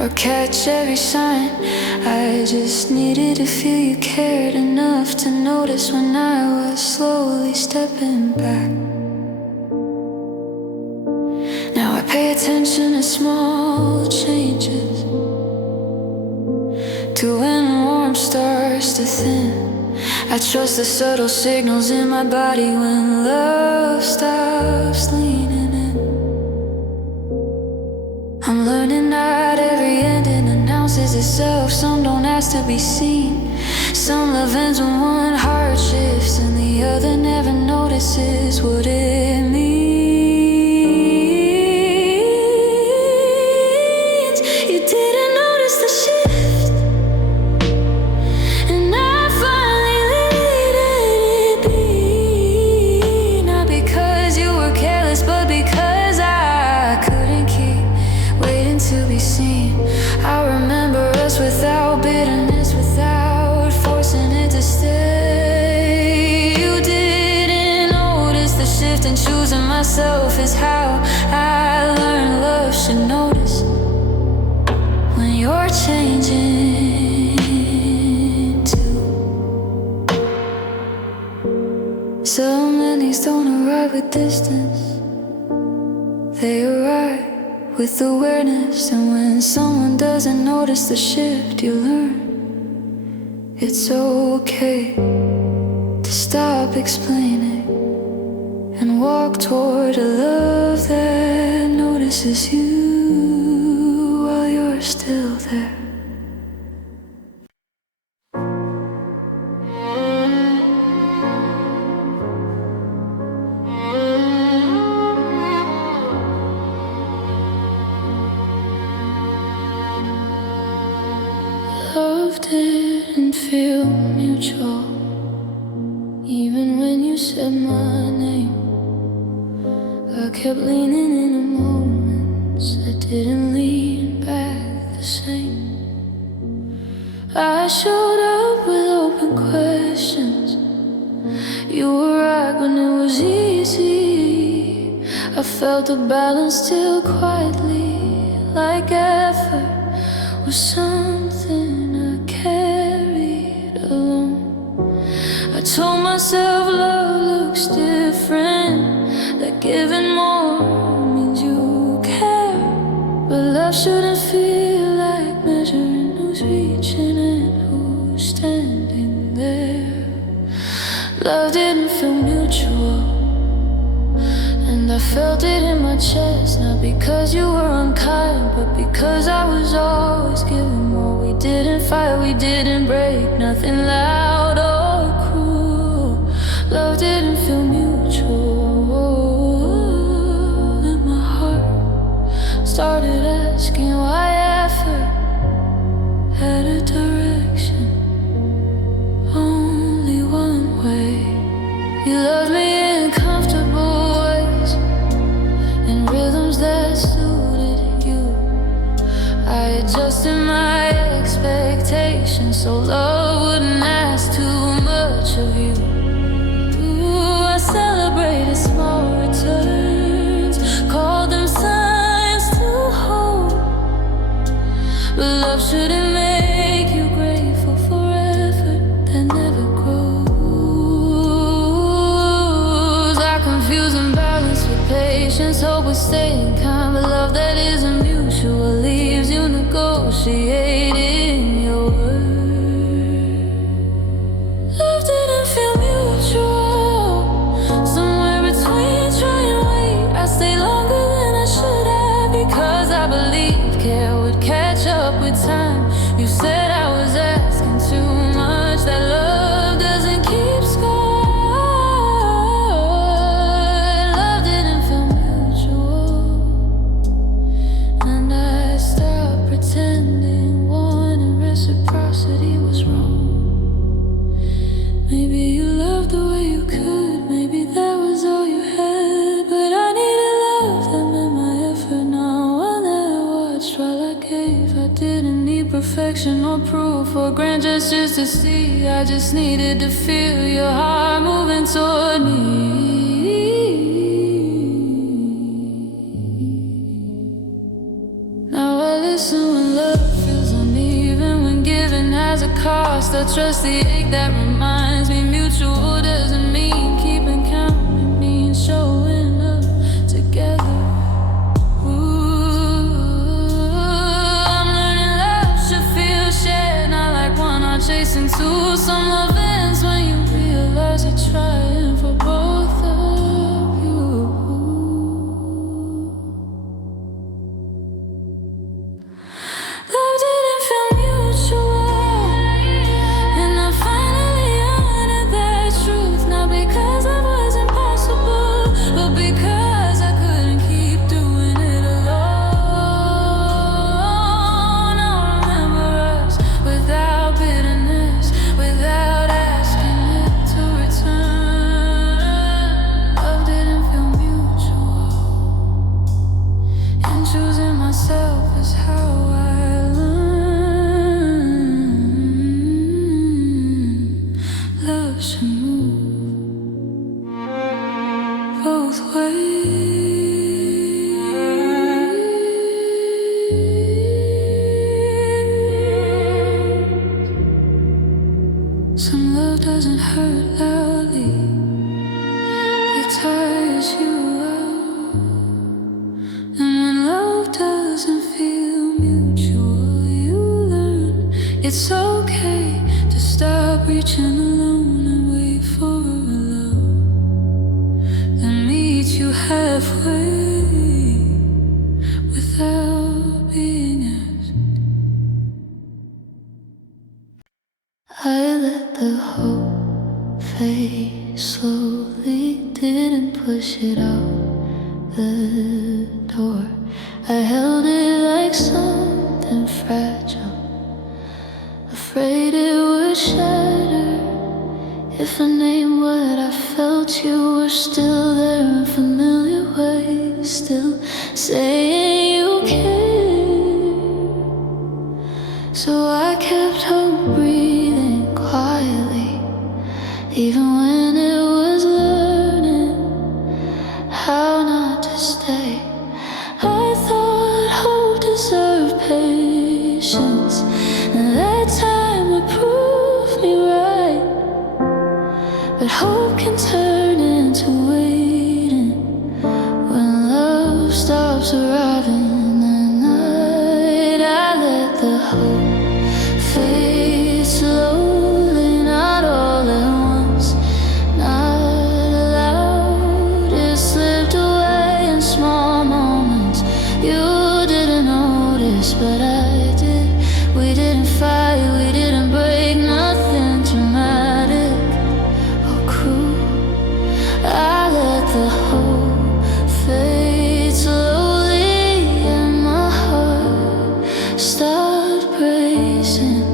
or catch every sign, I just needed to feel you cared enough to notice when I was slowly stepping back. Now I pay attention to small changes, to when warmth starts to thin. I trust the subtle signals in my body when love stops leaning in. I'm learning not every ending announces itself. Some don't ask to be seen. Some love ends when one heart shifts and the other never notices what it means. You didn't notice the shift, and I finally let it be. Not because you were careless, but because I couldn't keep waiting to be seen. I remember us without bitterness, without forcing it to stay. You didn't notice the shift, and choosing myself is how I learned love should notice when you're changing too. Some endings don't arrive with distance, they arrive with awareness. And when someone doesn't notice the shift, you learn it's okay to stop explaining and walk toward a love that notices you while you're still there. Love didn't feel mutual, even when you said my name. I kept leaning into moments that didn't lean back the same. I showed up with open questions. You were right when it was easy. I felt the balance still quietly, like effort was something I carried alone. I told myself love looks different, that giving more means you care. But love shouldn't feel like measuring who's reaching and who's standing there. Love didn't feel mutual, and I felt it in my chest. Not because you were unkind, but because I was always giving more. We didn't fight, we didn't break, nothing loud or cruel. Love didn't feel mutual, and my heart started asking why effort had a direction, only one way. You loved me in comfortable ways, in rhythms that suited you. I adjusted my expectations so love wouldn't ask too much of you. Ooh, I celebrated small returns, called them signs to hope. But love shouldn't make you grateful for effort that never grows. I confuse imbalance with patience, hope with staying calm. But love that isn't mutual leaves you negotiating your word. Love didn't feel mutual, somewhere between try and wait. I stayed longer than I should have because I believed care would catch up with time. You said I was asking too much, that love doesn't keep score. Love didn't feel mutual, and I stopped pretending wanting reciprocity was wrong. Maybe you loved the way you could, maybe that was all you had. But I needed love that met my effort, not one that I watched while I gave. I didn't need perfection or proof or grand gestures to see. I just needed to feel your heart moving toward me. Now I listen when love feels uneven, when giving has a cost. I trust the ache that reminds me mutual doesn't mean keeping count. It means showing up together. Ooh, I'm learning love should feel shared, not like one I'm chasing two. Some love ends when you realize you're trying for both of you. It's okay to stop reaching alone and wait for a love that meets you halfway without being asked. I let the hope fade slowly, didn't push it out the door. I held it like something fragile, afraid it would shatter. If I named what I felt, you were still there in familiar ways, still saying you care. So I kept on breathing quietly, even when it was learning how not to stay. I thought hope deserved patience, and that time would prove me right. But hope can turn into waiting when love stops arriving. The night I let the hope fade slowly, not all at once, not loud. It slipped away in small moments. You didn't notice, but I did. We didn't fight, we didn't break, nothing dramatic or cruel. I let the hope fade slowly, and my heart started bracing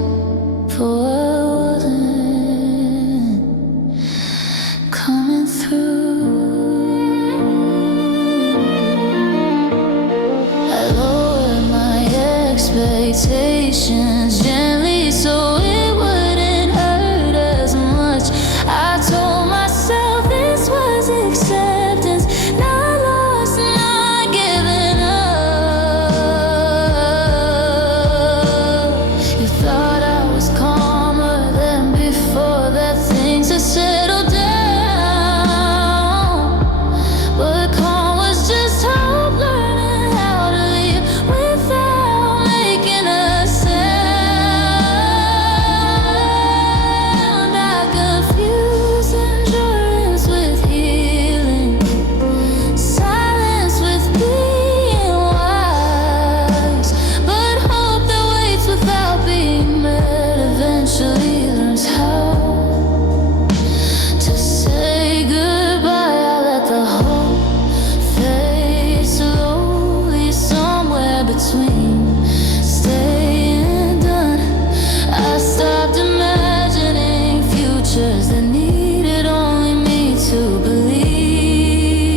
for what wasn't coming through. I lowered my expectations gently so it wouldn't hurt as much. I told myself this was acceptance, not lost, not giving up. You thought I was calmer than before, that things had settled down. But calm was just hope learning how to leave without making a sound. I confused endurance with healing, silence with being wise. But hope that waits without being met eventually learns how to say goodbye. I let the hope fade slowly, somewhere between staying and done. I stopped imagining futures that needed only me to believe.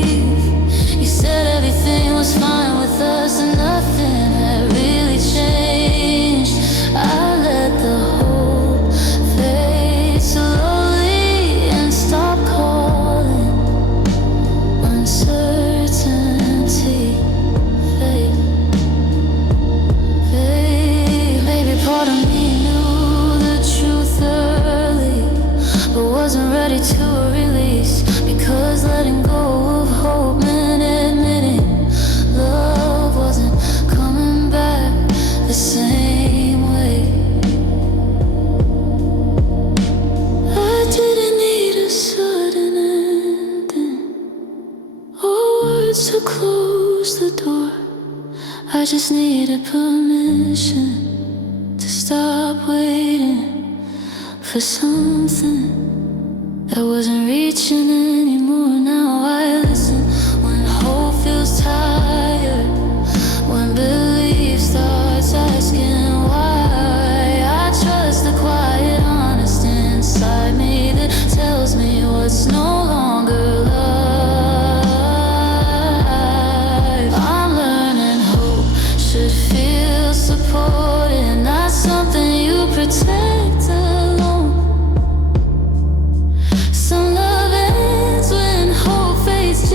You said everything was fine with us and nothing had really changed. I let the hope fade slowly and stop calling uncertainty fate. Maybe part of me knew the truth early, but wasn't ready to release, because letting go of hope meant admitting love wasn't coming back the same way. I didn't need a sudden ending or words to close the door. I just needed permission to stop waiting for something that wasn't reaching anymore. Now I listen when hope feels tired, when belief starts asking why. I trust the quiet honesty inside me that tells me what's no longer life. I'm learning hope should feel supported, not something you protect alone. Some love ends when hope fades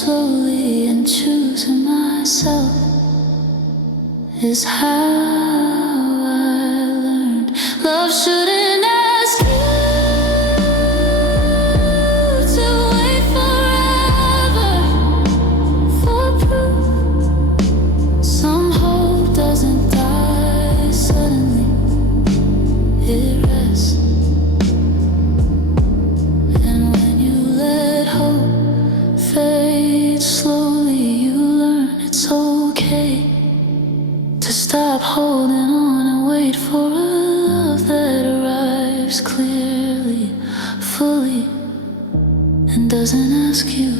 slowly and choosing myself is how I learned. Love shouldn't ask you to wait forever for proof. Some hope doesn't die suddenly, it rests. And when you let hope fade slowly, you learn it's okay to stop holding on and wait for a love that arrives clearly, fully, and doesn't ask you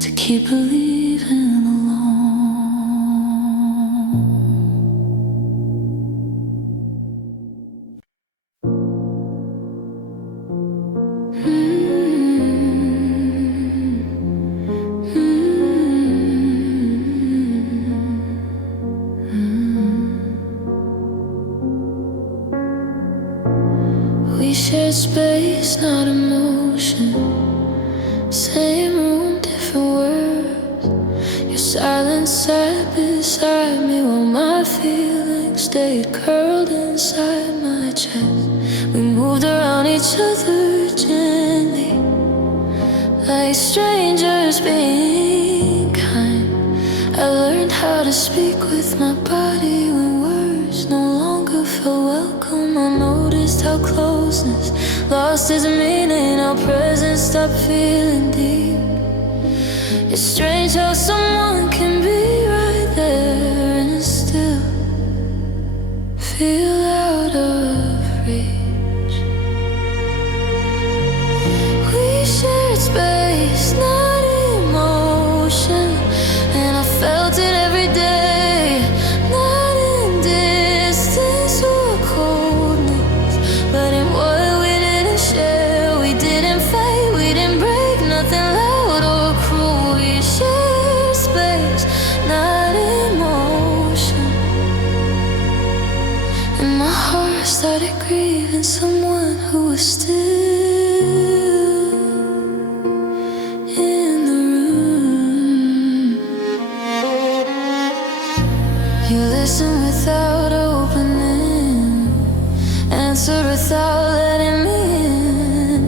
to keep believing alone. We shared space, not emotion. Same room, different words. Your silence sat beside me while my feelings stayed curled inside my chest. We moved around each other gently, like strangers being kind. I learned how to speak with my body when words no longer felt welcome. I noticed how closeness lost its meaning, how presence stopped feeling deep. It's strange how someone can be right there and still feel out of reach. We shared space, not emotion, and I felt it every day. Not in distance or coldness, but in what we didn't share. We didn't fight, we didn't break, nothing loud or cruel. We shared space, not emotion. And my heart started grieving someone who was still in the room. You listen without opening, answer without letting me in.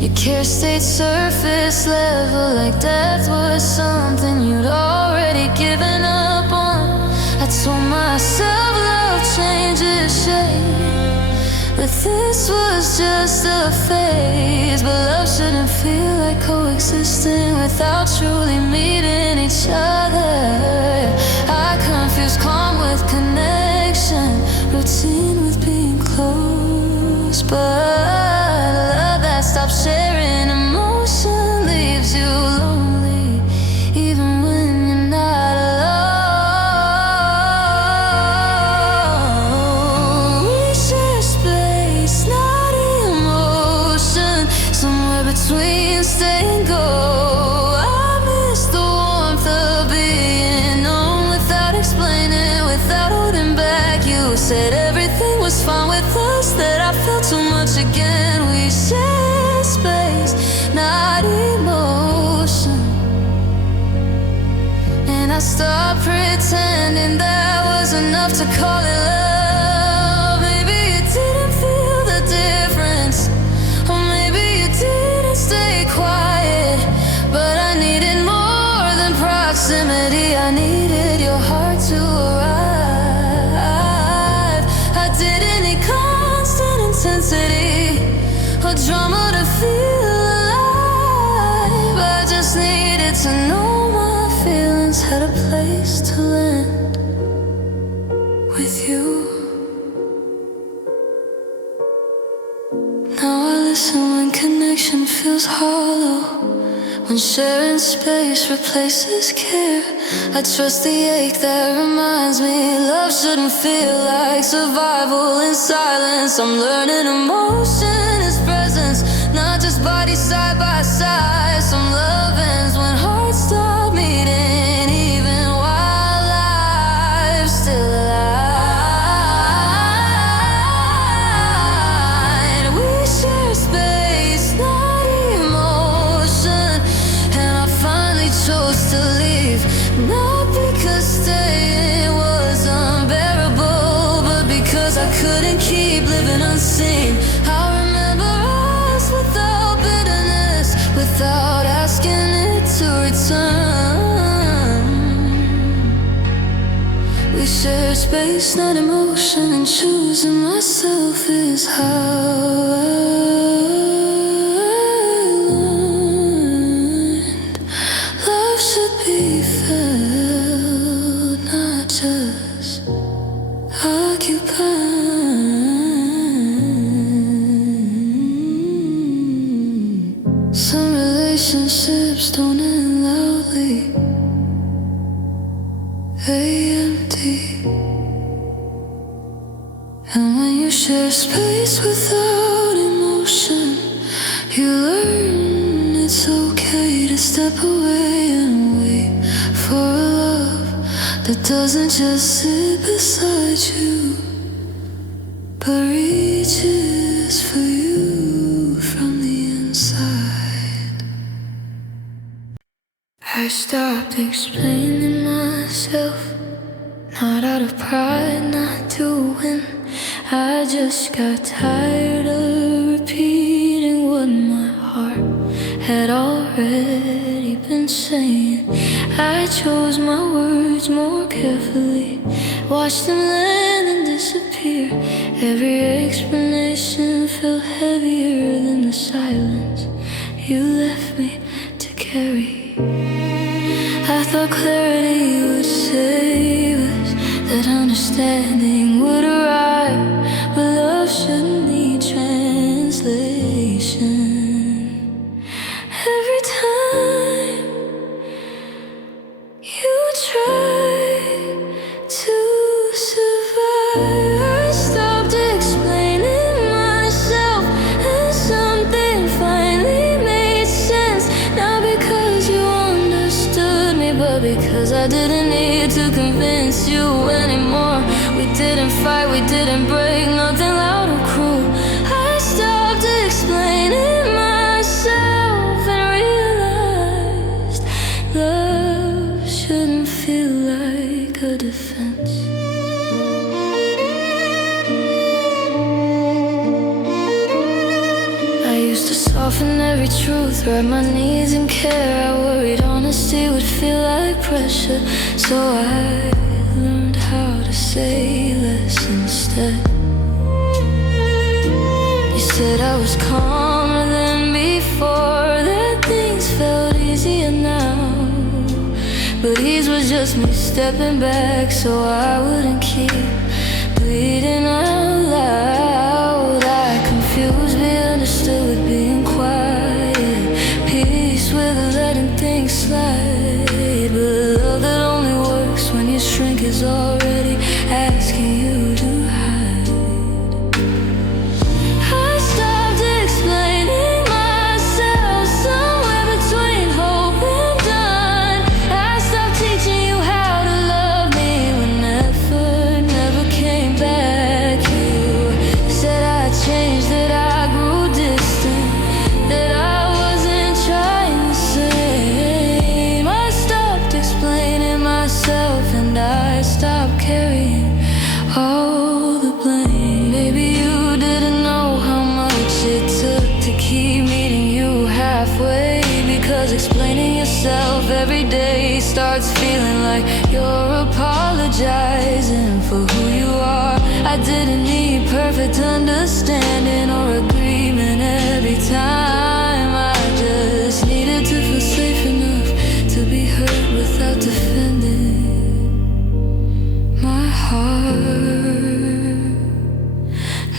Your care stayed surface level, like death was something you'd already given up on. I told myself love changes shape, but this was just a phase. But love shouldn't feel like coexisting without truly meeting each other. I confuse calm with connection, routine with being close. But love that stops sharing emotion leaves you lonely, even when you're not alone. We share space, not emotion, somewhere between stay and go. I miss the warmth of being known without explaining, without holding back. You said everything was fine with us, that I felt too much again. We share space, not emotion, and I stopped pretending that was enough to call it love. Maybe you didn't feel the difference, or maybe you didn't stay quiet, but I needed more than proximity. I needed your heart to arrive. I didn't need constant intensity or drama to feel alive. I just needed to know my feelings had a place to land with you. Now I listen when connection feels hollow, when sharing space replaces care. I trust the ache that reminds me love shouldn't feel like survival in silence. I'm learning emotion is presence, not just bodies side by side. Some love ends when hearts stop meeting, even while life's still alive. We share space, not emotion, and I finally chose without asking it to return. We share space, not emotion, and choosing myself is how I learned. Love should be felt, not just occupied. Some relationships don't end loudly, they empty. And when you share space without emotion, you learn it's okay to step away and wait for a love that doesn't just sit beside you, but reaches for you from the inside. I stopped explaining myself, not out of pride, not to win. I just got tired of repeating what my heart had already been saying. I chose my words more carefully, watched them land and disappear. Every explanation felt heavier than the silence you left me to carry. I thought clarity would save us, that understanding would arrive, but love shouldn't need translation. Every time you try to survive, I stopped explaining myself, and something finally made sense. Not because you understood me, but because I didn't need to convince you anymore. We didn't fight, we didn't break, nothing loud or cruel. I stopped explaining myself and realized love shouldn't feel like a defense. I used to soften every truth, write my needs in care. I worried honesty would feel like pressure, so I learned how to say less instead. You said I was calmer than before, that things felt easier now, but ease was just me stepping back so I wouldn't keep bleeding out loud. I confused being understood with being quiet, peace with letting things slide, but love that only works when your shrink is already asking you to hide. I stopped explaining myself, somewhere between hope and done. I stopped teaching you how to love me when effort never came back. You said I changed, that I grew distant, that I wasn't trying the same. I stopped explaining myself and I stopped carrying all the blame. Maybe you didn't know how much it took to keep meeting you halfway, because explaining yourself every day starts feeling like you're apologizing for who you are. I didn't need perfect understanding or agreement every time. I just needed to feel safe enough to be heard without defending my heart.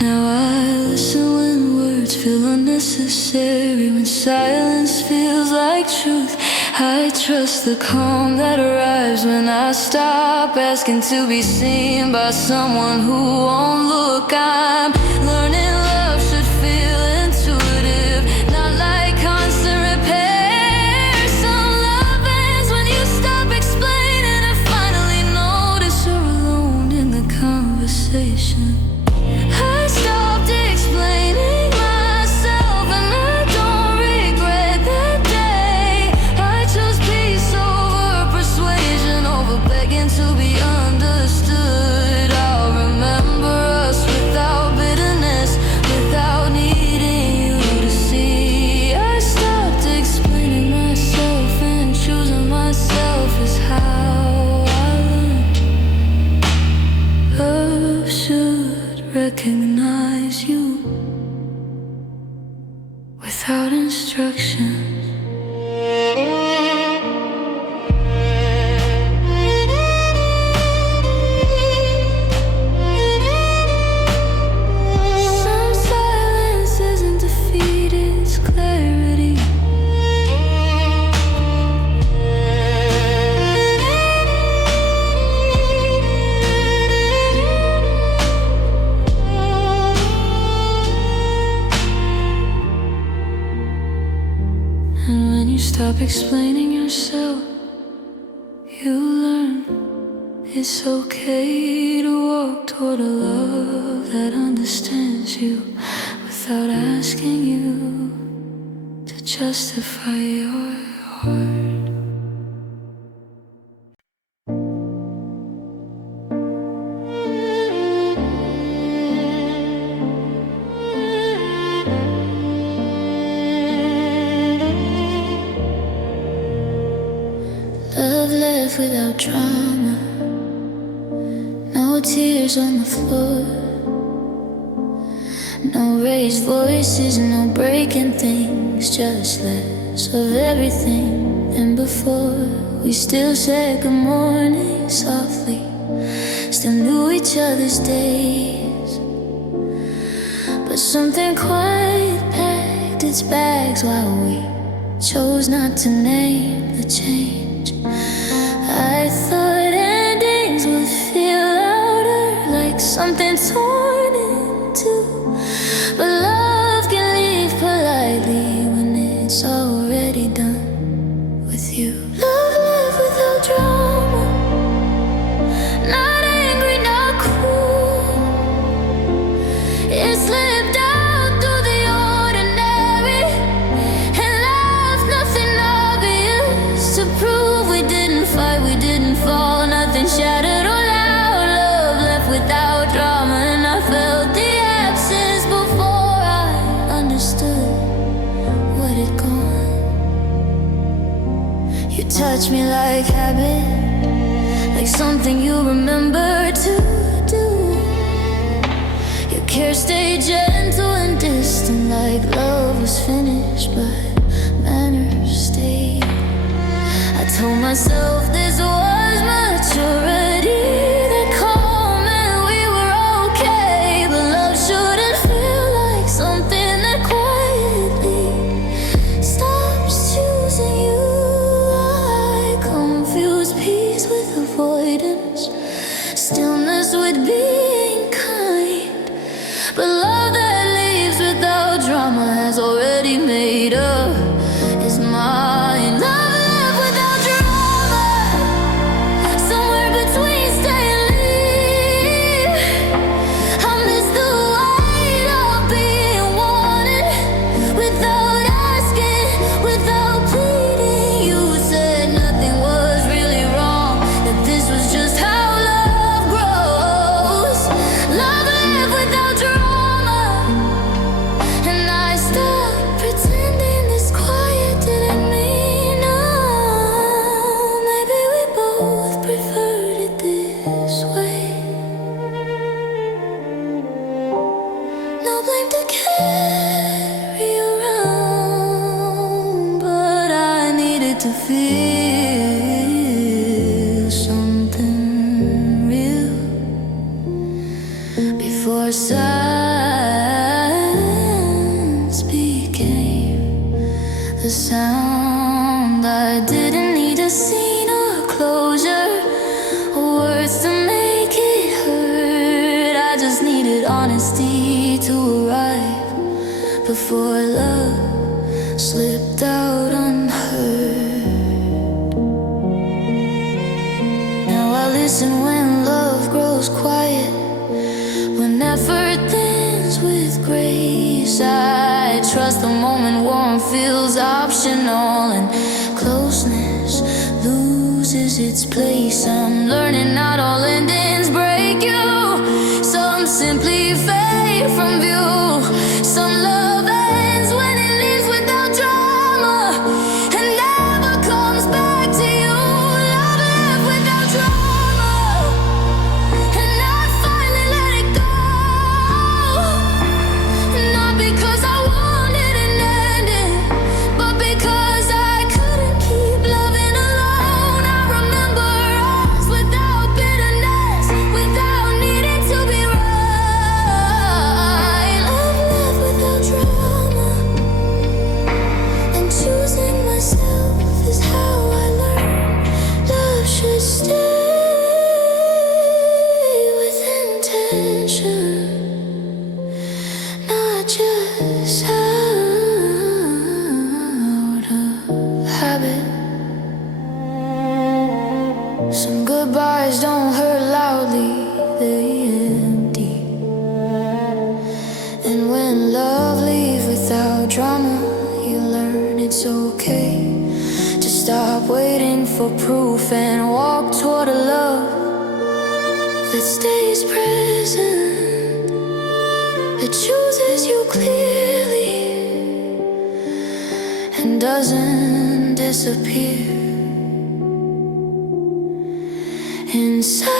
Now I listen when words feel unnecessary, when silence feels like truth. I trust the calm that arrives when I stop asking to be seen by someone who won't look. I'm learning love should feel intuitive, not like constant repair. Some love ends when you stop explaining and finally notice you're alone in the conversation. I stopped explaining myself and I don't regret that day. I chose peace over persuasion, over begging to be understood. I'll remember us without bitterness, And when you stop explaining yourself, you learn it's okay to walk toward a love that understands you without asking you to justify your heart. Love left without drama, no tears on the floor, no raised voices, no breaking things, just less of everything than before. We still said good morning softly, still knew each other's days, but something quiet packed its bags while we chose not to name the change. I thought endings would feel louder, like something torn in two, but love can leave politely when it's already done with you. Love live without drama, not angry, not cruel. It slipped out through the ordinary and left nothing obvious to prove. We didn't fight, we didn't fall, nothing shattered or loud. Love left without drama, and I felt the absence before I understood what had gone. You touch me like habit, like something you remember to do. Your care stayed gentle and distant, like love was finished, but manners stayed. I told myself this was maturity, that calm and we were okay, but love shouldn't feel like something that quietly stops choosing you. I confuse peace with avoidance, stillness with being kind, but love that leaves without drama has already made up its mind. Love left without drama, somewhere between stay and leave. I miss the weight of being wanted, without asking, without pleading. You said nothing was really wrong, that this was just how love grows. Love lived without drama, and I stopped pretending this quiet didn't mean no. Maybe we both preferred it this way. No blame to carry around, but I needed to feel something real before silence became the sound. I didn't need a scene or closure or words to make it hurt. I just needed honesty to arrive before love slipped out unheard. Now I listen when love grows quiet, when effort ends with grace. I trust the moment warm feels optional and closeness loses its place. I'm learning not all endings break you, some simply fade from view. Some love ends when it leaves without drama and never comes back to you. Love lived without drama, and I finally let it go. Not because I wanted an ending, but because I couldn't keep loving alone. I remember us without bitterness. habit. Some goodbyes don't hurt loudly, they empty. And when love leaves without drama, you learn it's okay to stop waiting for proof and walk toward a love that stays present, that chooses you clearly and doesn't disappear in silence.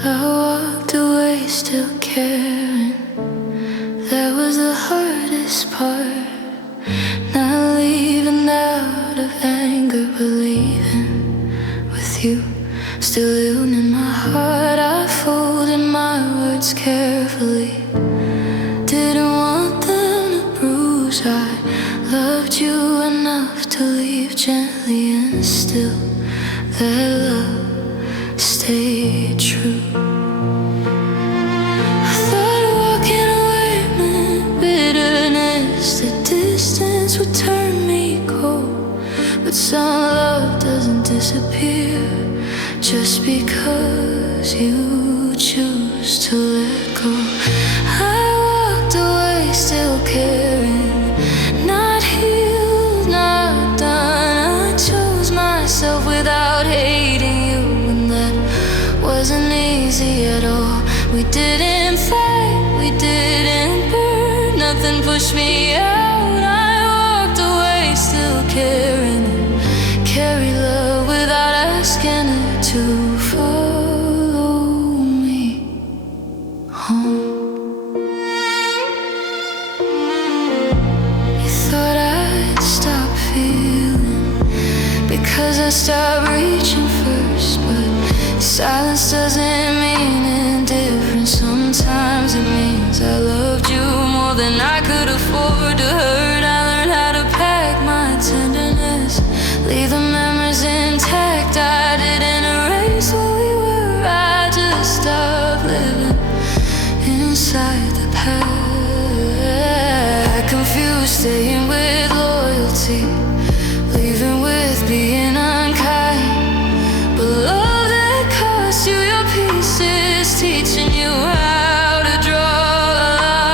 I walked away still caring. That was the hardest part. Not leaving out of anger, but leaving with you still living in my heart. I folded my words carefully, didn't want them to bruise. I loved you enough to leave gently, and still that love stayed true. I thought walking away meant bitterness, that distance would turn me cold. But some love doesn't disappear just because you choose to let go. I walked away still caring, not healed, not done. I chose myself without hating you, and that wasn't easy at all. We didn't fight, we didn't burn, nothing pushed me out. I walked away still caring, and carry love without asking it to follow me home. You thought I'd stop feeling because I stopped reaching first, but silence doesn't mean indifference. Sometimes it means I loved you more than I could afford to hurt. I learned how to pack my tenderness, leave the memories intact. I didn't erase what we were, I just stopped living inside the past. I confused staying with loyalty, leaving with being unkind. But love that cost you your pieces, teaching you how to draw a line.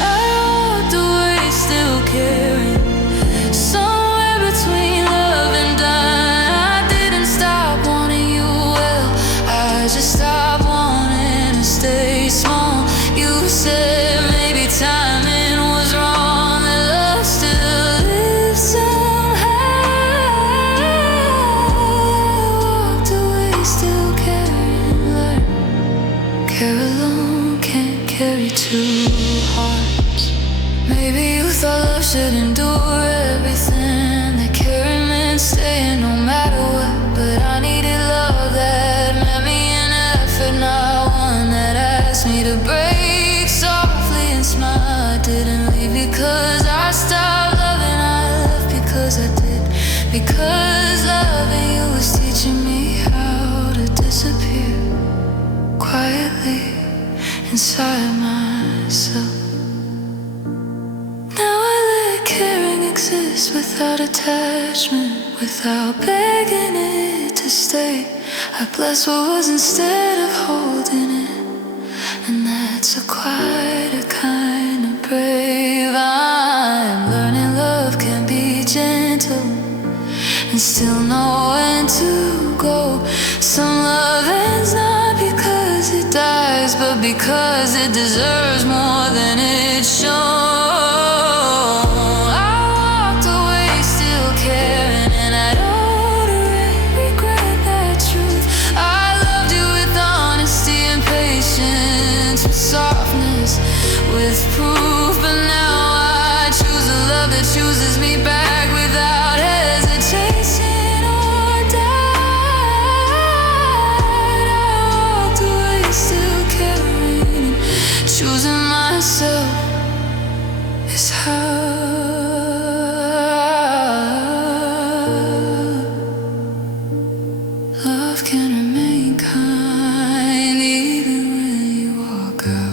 I walked away still caring, somewhere between love and done. I didn't stop wanting you well, I just stopped wanting to stay small. You said maybe timing was wrong, that love still lives somehow. Walked away still caring, learn care alone can't carry two hearts. Maybe you thought love should endure everything, that caring meant staying no matter what. But I needed love that met me in effort, not one that asked me to break softly and smile. I didn't leave because I stopped loving, I left because I did. Because loving you was teaching me how to disappear quietly inside myself. Now I let caring exist without attachment, without begging it to stay. I bless what was instead of holding it, and that's a quieter kind of brave. I'm learning love can be gentle and still know when to go. Some love ends not because it dies, but because it deserves more than it shows. I walked away still caring, and I don't regret that truth. I loved you with honesty and patience, with softness with proof. But now I choose a love that chooses me back without hesitation or doubt. I walked away still caring, and choosing myself is how love can remain kind even when you walk out.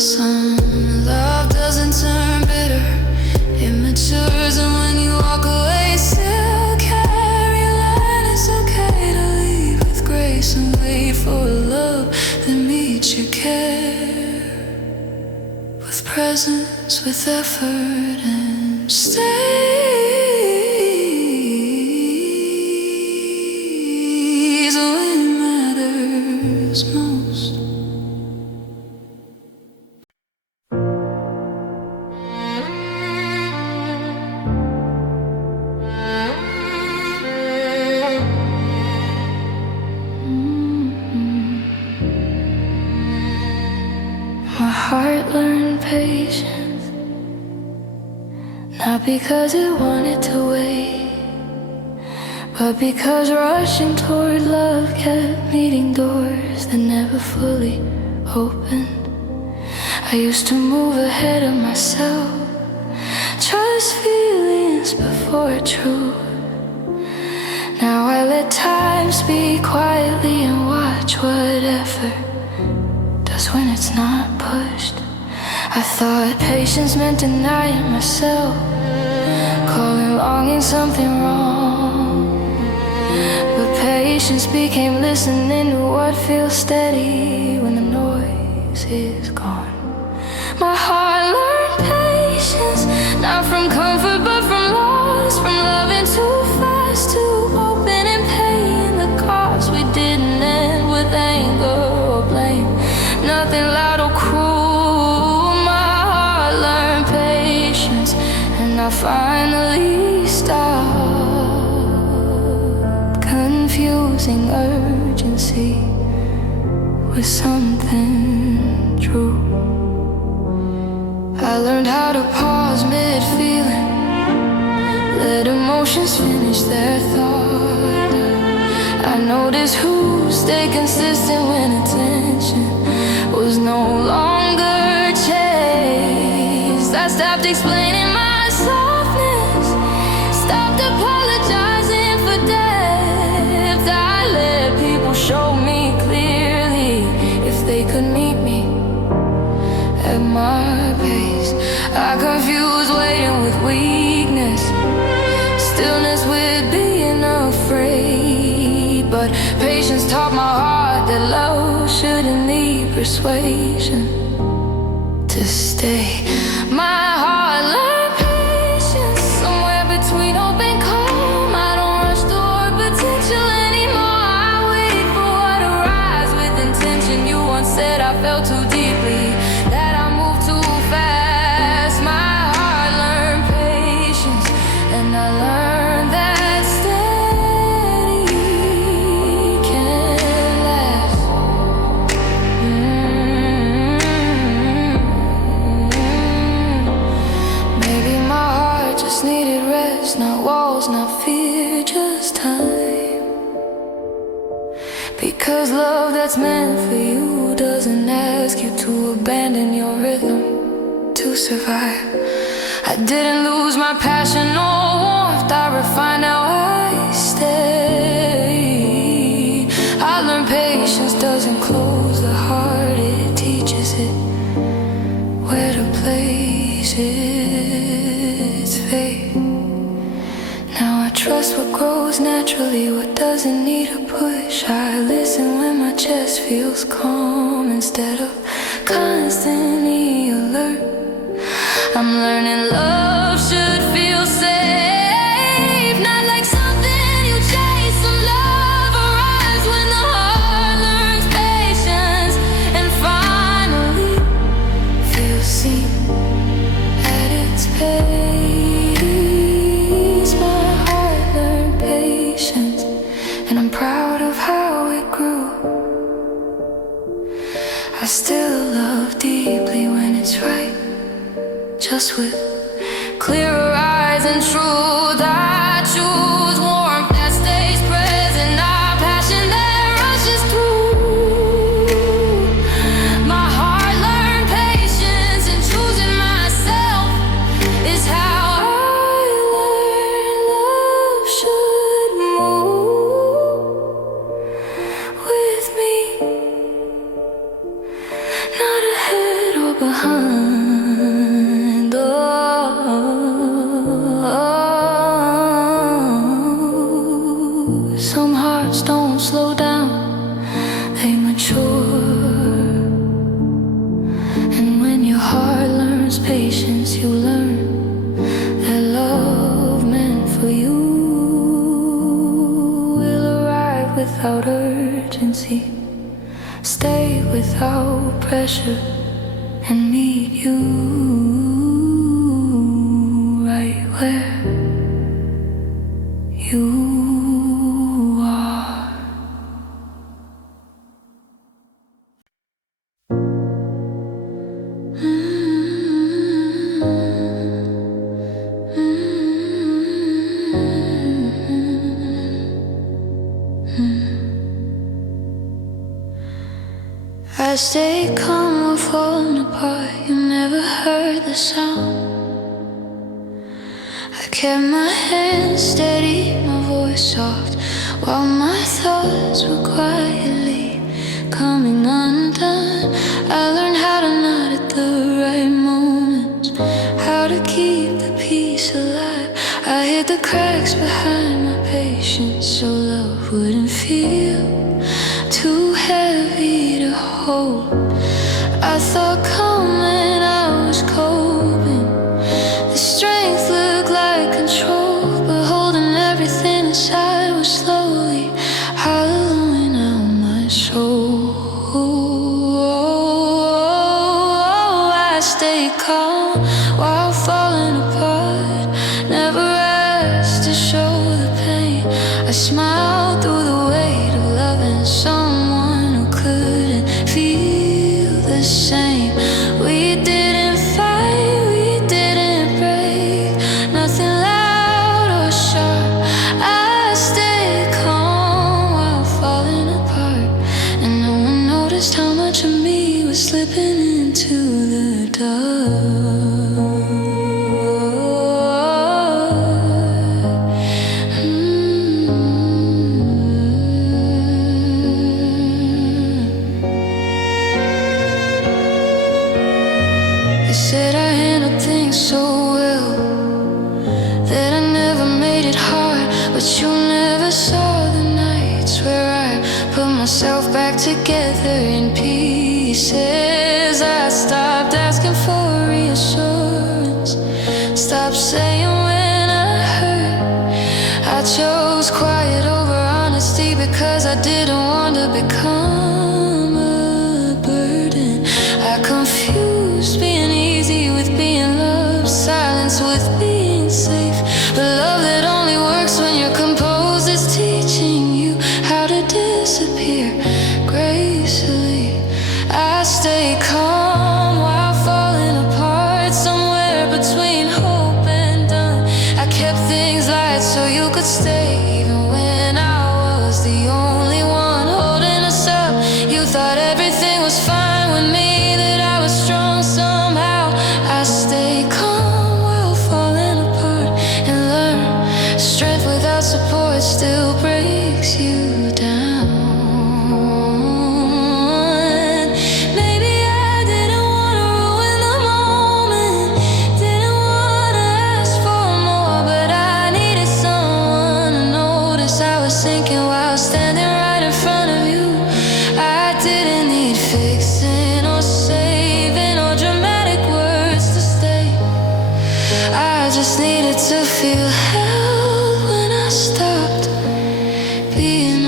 Some love doesn't turn bitter, it matures, and when you walk away still carry a line. It's okay to leave with grace and wait for a love that meets your care with presence, with effort, and stays when it matters most. My heart learned patience, not because it wanted to wait, but because rushing toward love kept meeting doors that never fully opened. I used to move ahead of myself, trust feelings before truth. Now I let time speak quietly and watch what effort does when it's not pushed. I thought patience meant denying myself, calling longing something wrong. But patience became listening to what feels steady when the noise is gone. My heart learned patience, not from comfort but from loss, from loving too fast, too open and paying the cost. We didn't end with anger or blame, nothing loud or cruel. My heart learned patience, and I finally stopped confusing urgency with something true. I learned how to pause mid-feeling, let emotions finish their thought. I noticed who stayed consistent when attention was no longer chased. I stopped explaining my softness, stopped apologizing for depth. I let people show me clearly if they could meet me at my pace. I confused waiting with weakness, stillness with being afraid. But patience taught my heart that love shouldn't need persuasion to stay. My heart learned patience, somewhere between hope and calm. I don't rush toward potential anymore. I wait for what arrives with intention. You once said I felt too deeply, that I moved too fast. My heart learned patience, and I learned that steady can last. Maybe my heart just needed rest, not walls, not fear, just time. Because love that's meant for you doesn't ask you to abandon your rhythm to survive. I didn't lose my passion or warmth, I refined how I stay. I learned patience doesn't close the heart, it teaches it where to place its fate. Now I trust what grows naturally, what doesn't need a push. I listen when my chest feels calm instead of constantly alert. I'm learning love should feel safe, not like something you chase. Some love arrives when the heart learns patience and finally feels seen at its pace. My heart learned patience, and I'm proud of how it grew. I I still love deeply when it's right, just with clearer eyes and truth. I choose warmth that stays present, not passion that rushes through. My heart learned patience, and choosing myself is how I learn love should move with me, not ahead or behind. Some hearts don't slow down, they mature. And when your heart learns patience, you learn that love meant for you will arrive without urgency, stay without pressure, and meet you right where you are. I stay calm while falling apart. You never heard the sound. I kept my hands steady, my voice soft, while my thoughts were quietly coming undone. I learned how to nod at the right moments, how to keep the peace alive. I hid the cracks behind my patience so love wouldn't feel too heavy to hold. I thought calm and I was coping. The strength looked like control, but holding everything inside was slowly hollowing out my soul. I stayed calm while falling apart, never asked to show the pain. I smiled through the weight of loving someone who couldn't feel the same. We didn't fight, we didn't break, nothing loud or sharp. I stayed calm while falling apart, and no one noticed how much of me was slipping into the dark. They said I handled things so well, that I never made it hard, but you never saw the nights where I put myself back together in pieces. I stopped asking for reassurance, stopped saying when I hurt. I chose quiet over honesty because I didn't want to become a burden. I confused being easy with being loved, silence with being safe. But love that only works when you're composed is teaching you how to disappear gracefully. I stay calm while falling apart, somewhere between hope and done. I kept things light so you could stay, even when I was the only one holding us up. You thought everything was fine with me, that I was strong somehow. I stay calm while falling apart and learn strength without support still breaks you down. Maybe I didn't want to ruin the moment, didn't want to ask for more, but I needed someone to notice I was sinking while standing right in front of you. I didn't need fixing or saving or dramatic words to stay. I just needed to feel held when I stopped being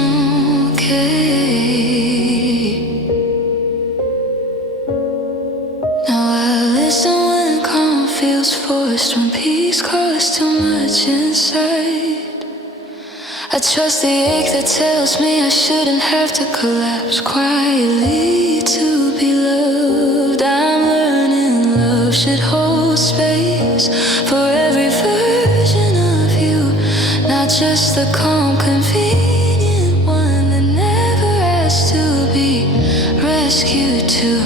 okay. Now I listen when calm feels forced, when peace costs too much inside. I trust the ache that tells me I shouldn't have to collapse quietly to be loved. a calm, convenient one that never asked to be rescued too.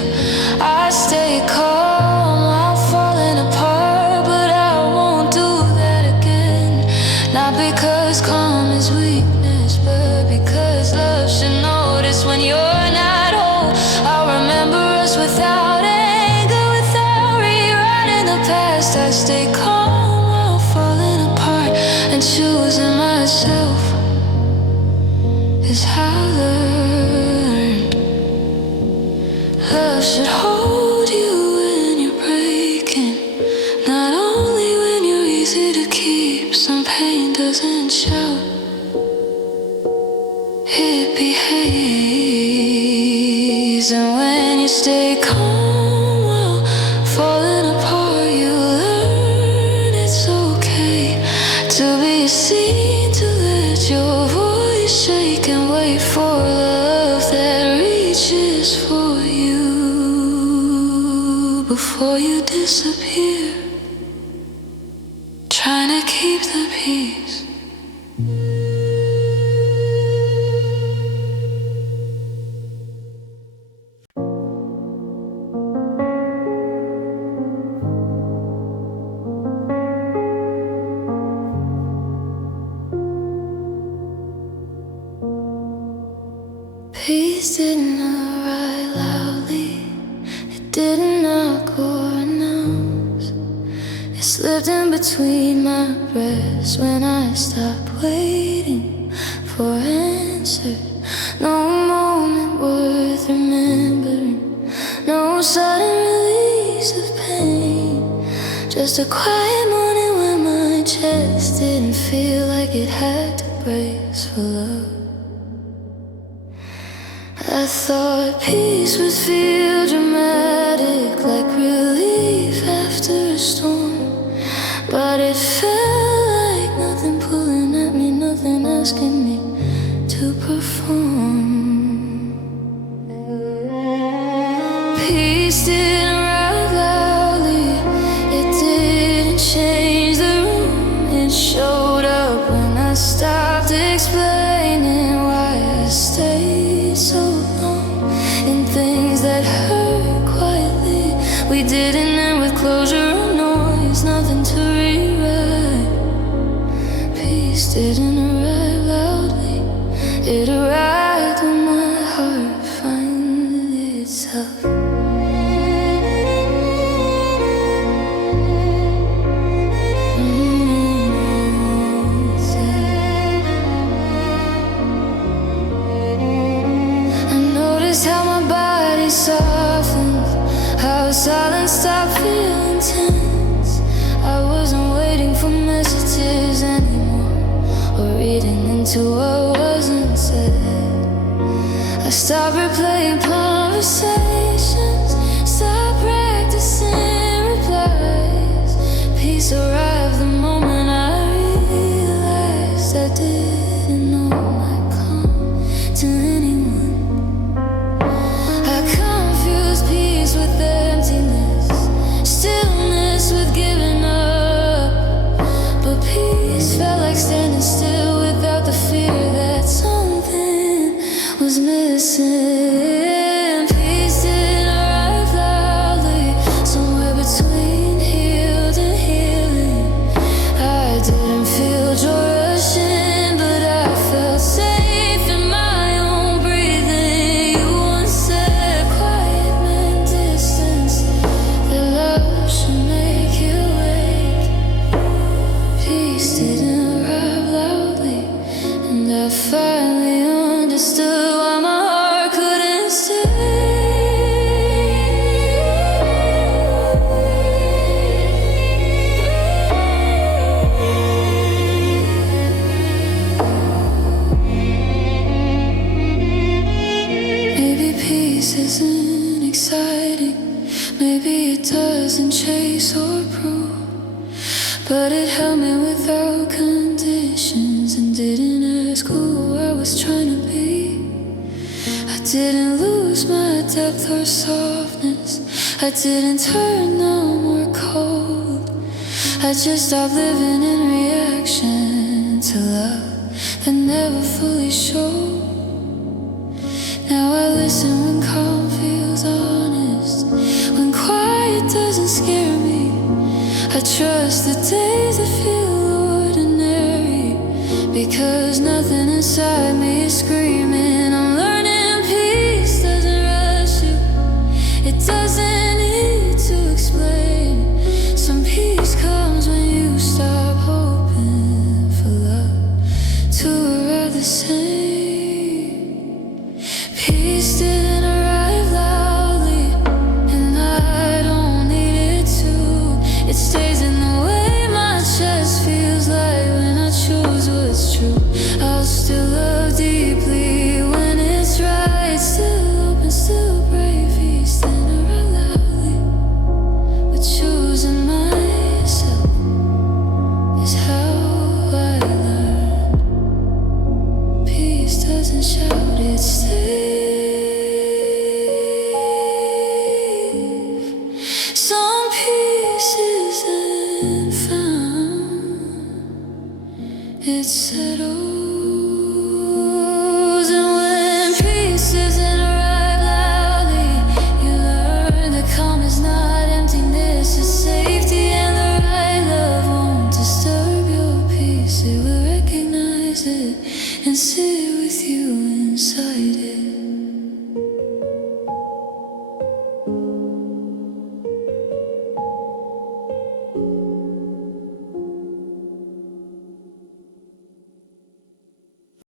I stay calm, I'm falling apart, but I won't do that again. Not because calm is weakness, but because love should notice when you're not whole. I'll remember us without anger, without rewriting the past. I stay calm while falling apart, and choosing myself is how I learned. Love should hold you when you're breaking, not only when you're easy to keep. Some pain doesn't shout, it behaves. And when you stay calm while falling apart, you learn it's okay to be seen, to let your voice shake and wait for love that reaches for you before you disappear, trying to keep the peace. Peace didn't arrive loudly, it didn't knock or announce. It slipped in between my breaths when I stopped waiting for answers. No moment worth remembering, no sudden release of pain. Just a quiet morning when my chest didn't feel like it had to brace for love. I thought peace would feel dramatic, like relief after a storm, but it felt like nothing pulling at me, nothing asking me to perform. Peace didn't arrive loudly, it didn't change the room. It showed up when I stopped explaining why I stayed so long in things that hurt quietly. We didn't end with closure or noise, nothing to rewrite. Peace didn't arrive loudly, it arrived when my heart finds itself. How my body softened, how silence stopped feeling tense. I wasn't waiting for messages anymore, or reading into what wasn't said. I stopped replaying conversations, stopped practicing replies. Peace arrived the moment I realized I didn't know I'd come to anyone. Peace with emptiness, stillness with giving up. But peace felt like standing still without the fear that something was missing. Peace didn't arrive loudly, somewhere between healed and healing. I didn't feel joy rushing, but I felt safe in my own breathing. You once said quiet meant distance, that love should make you wake. Peace didn't arrive loudly, and I finally understood why my heart couldn't stay. Maybe peace isn't exciting, maybe it doesn't chase or prove, but it held me without conditions and didn't ask who I was trying to be. I didn't lose my depth or softness, I didn't turn numb or cold. I just stopped living in reaction to love but never fully sure. Now I listen when calm feels honest, when quiet doesn't scare me. I trust the days that feel ordinary, because nothing inside me is screaming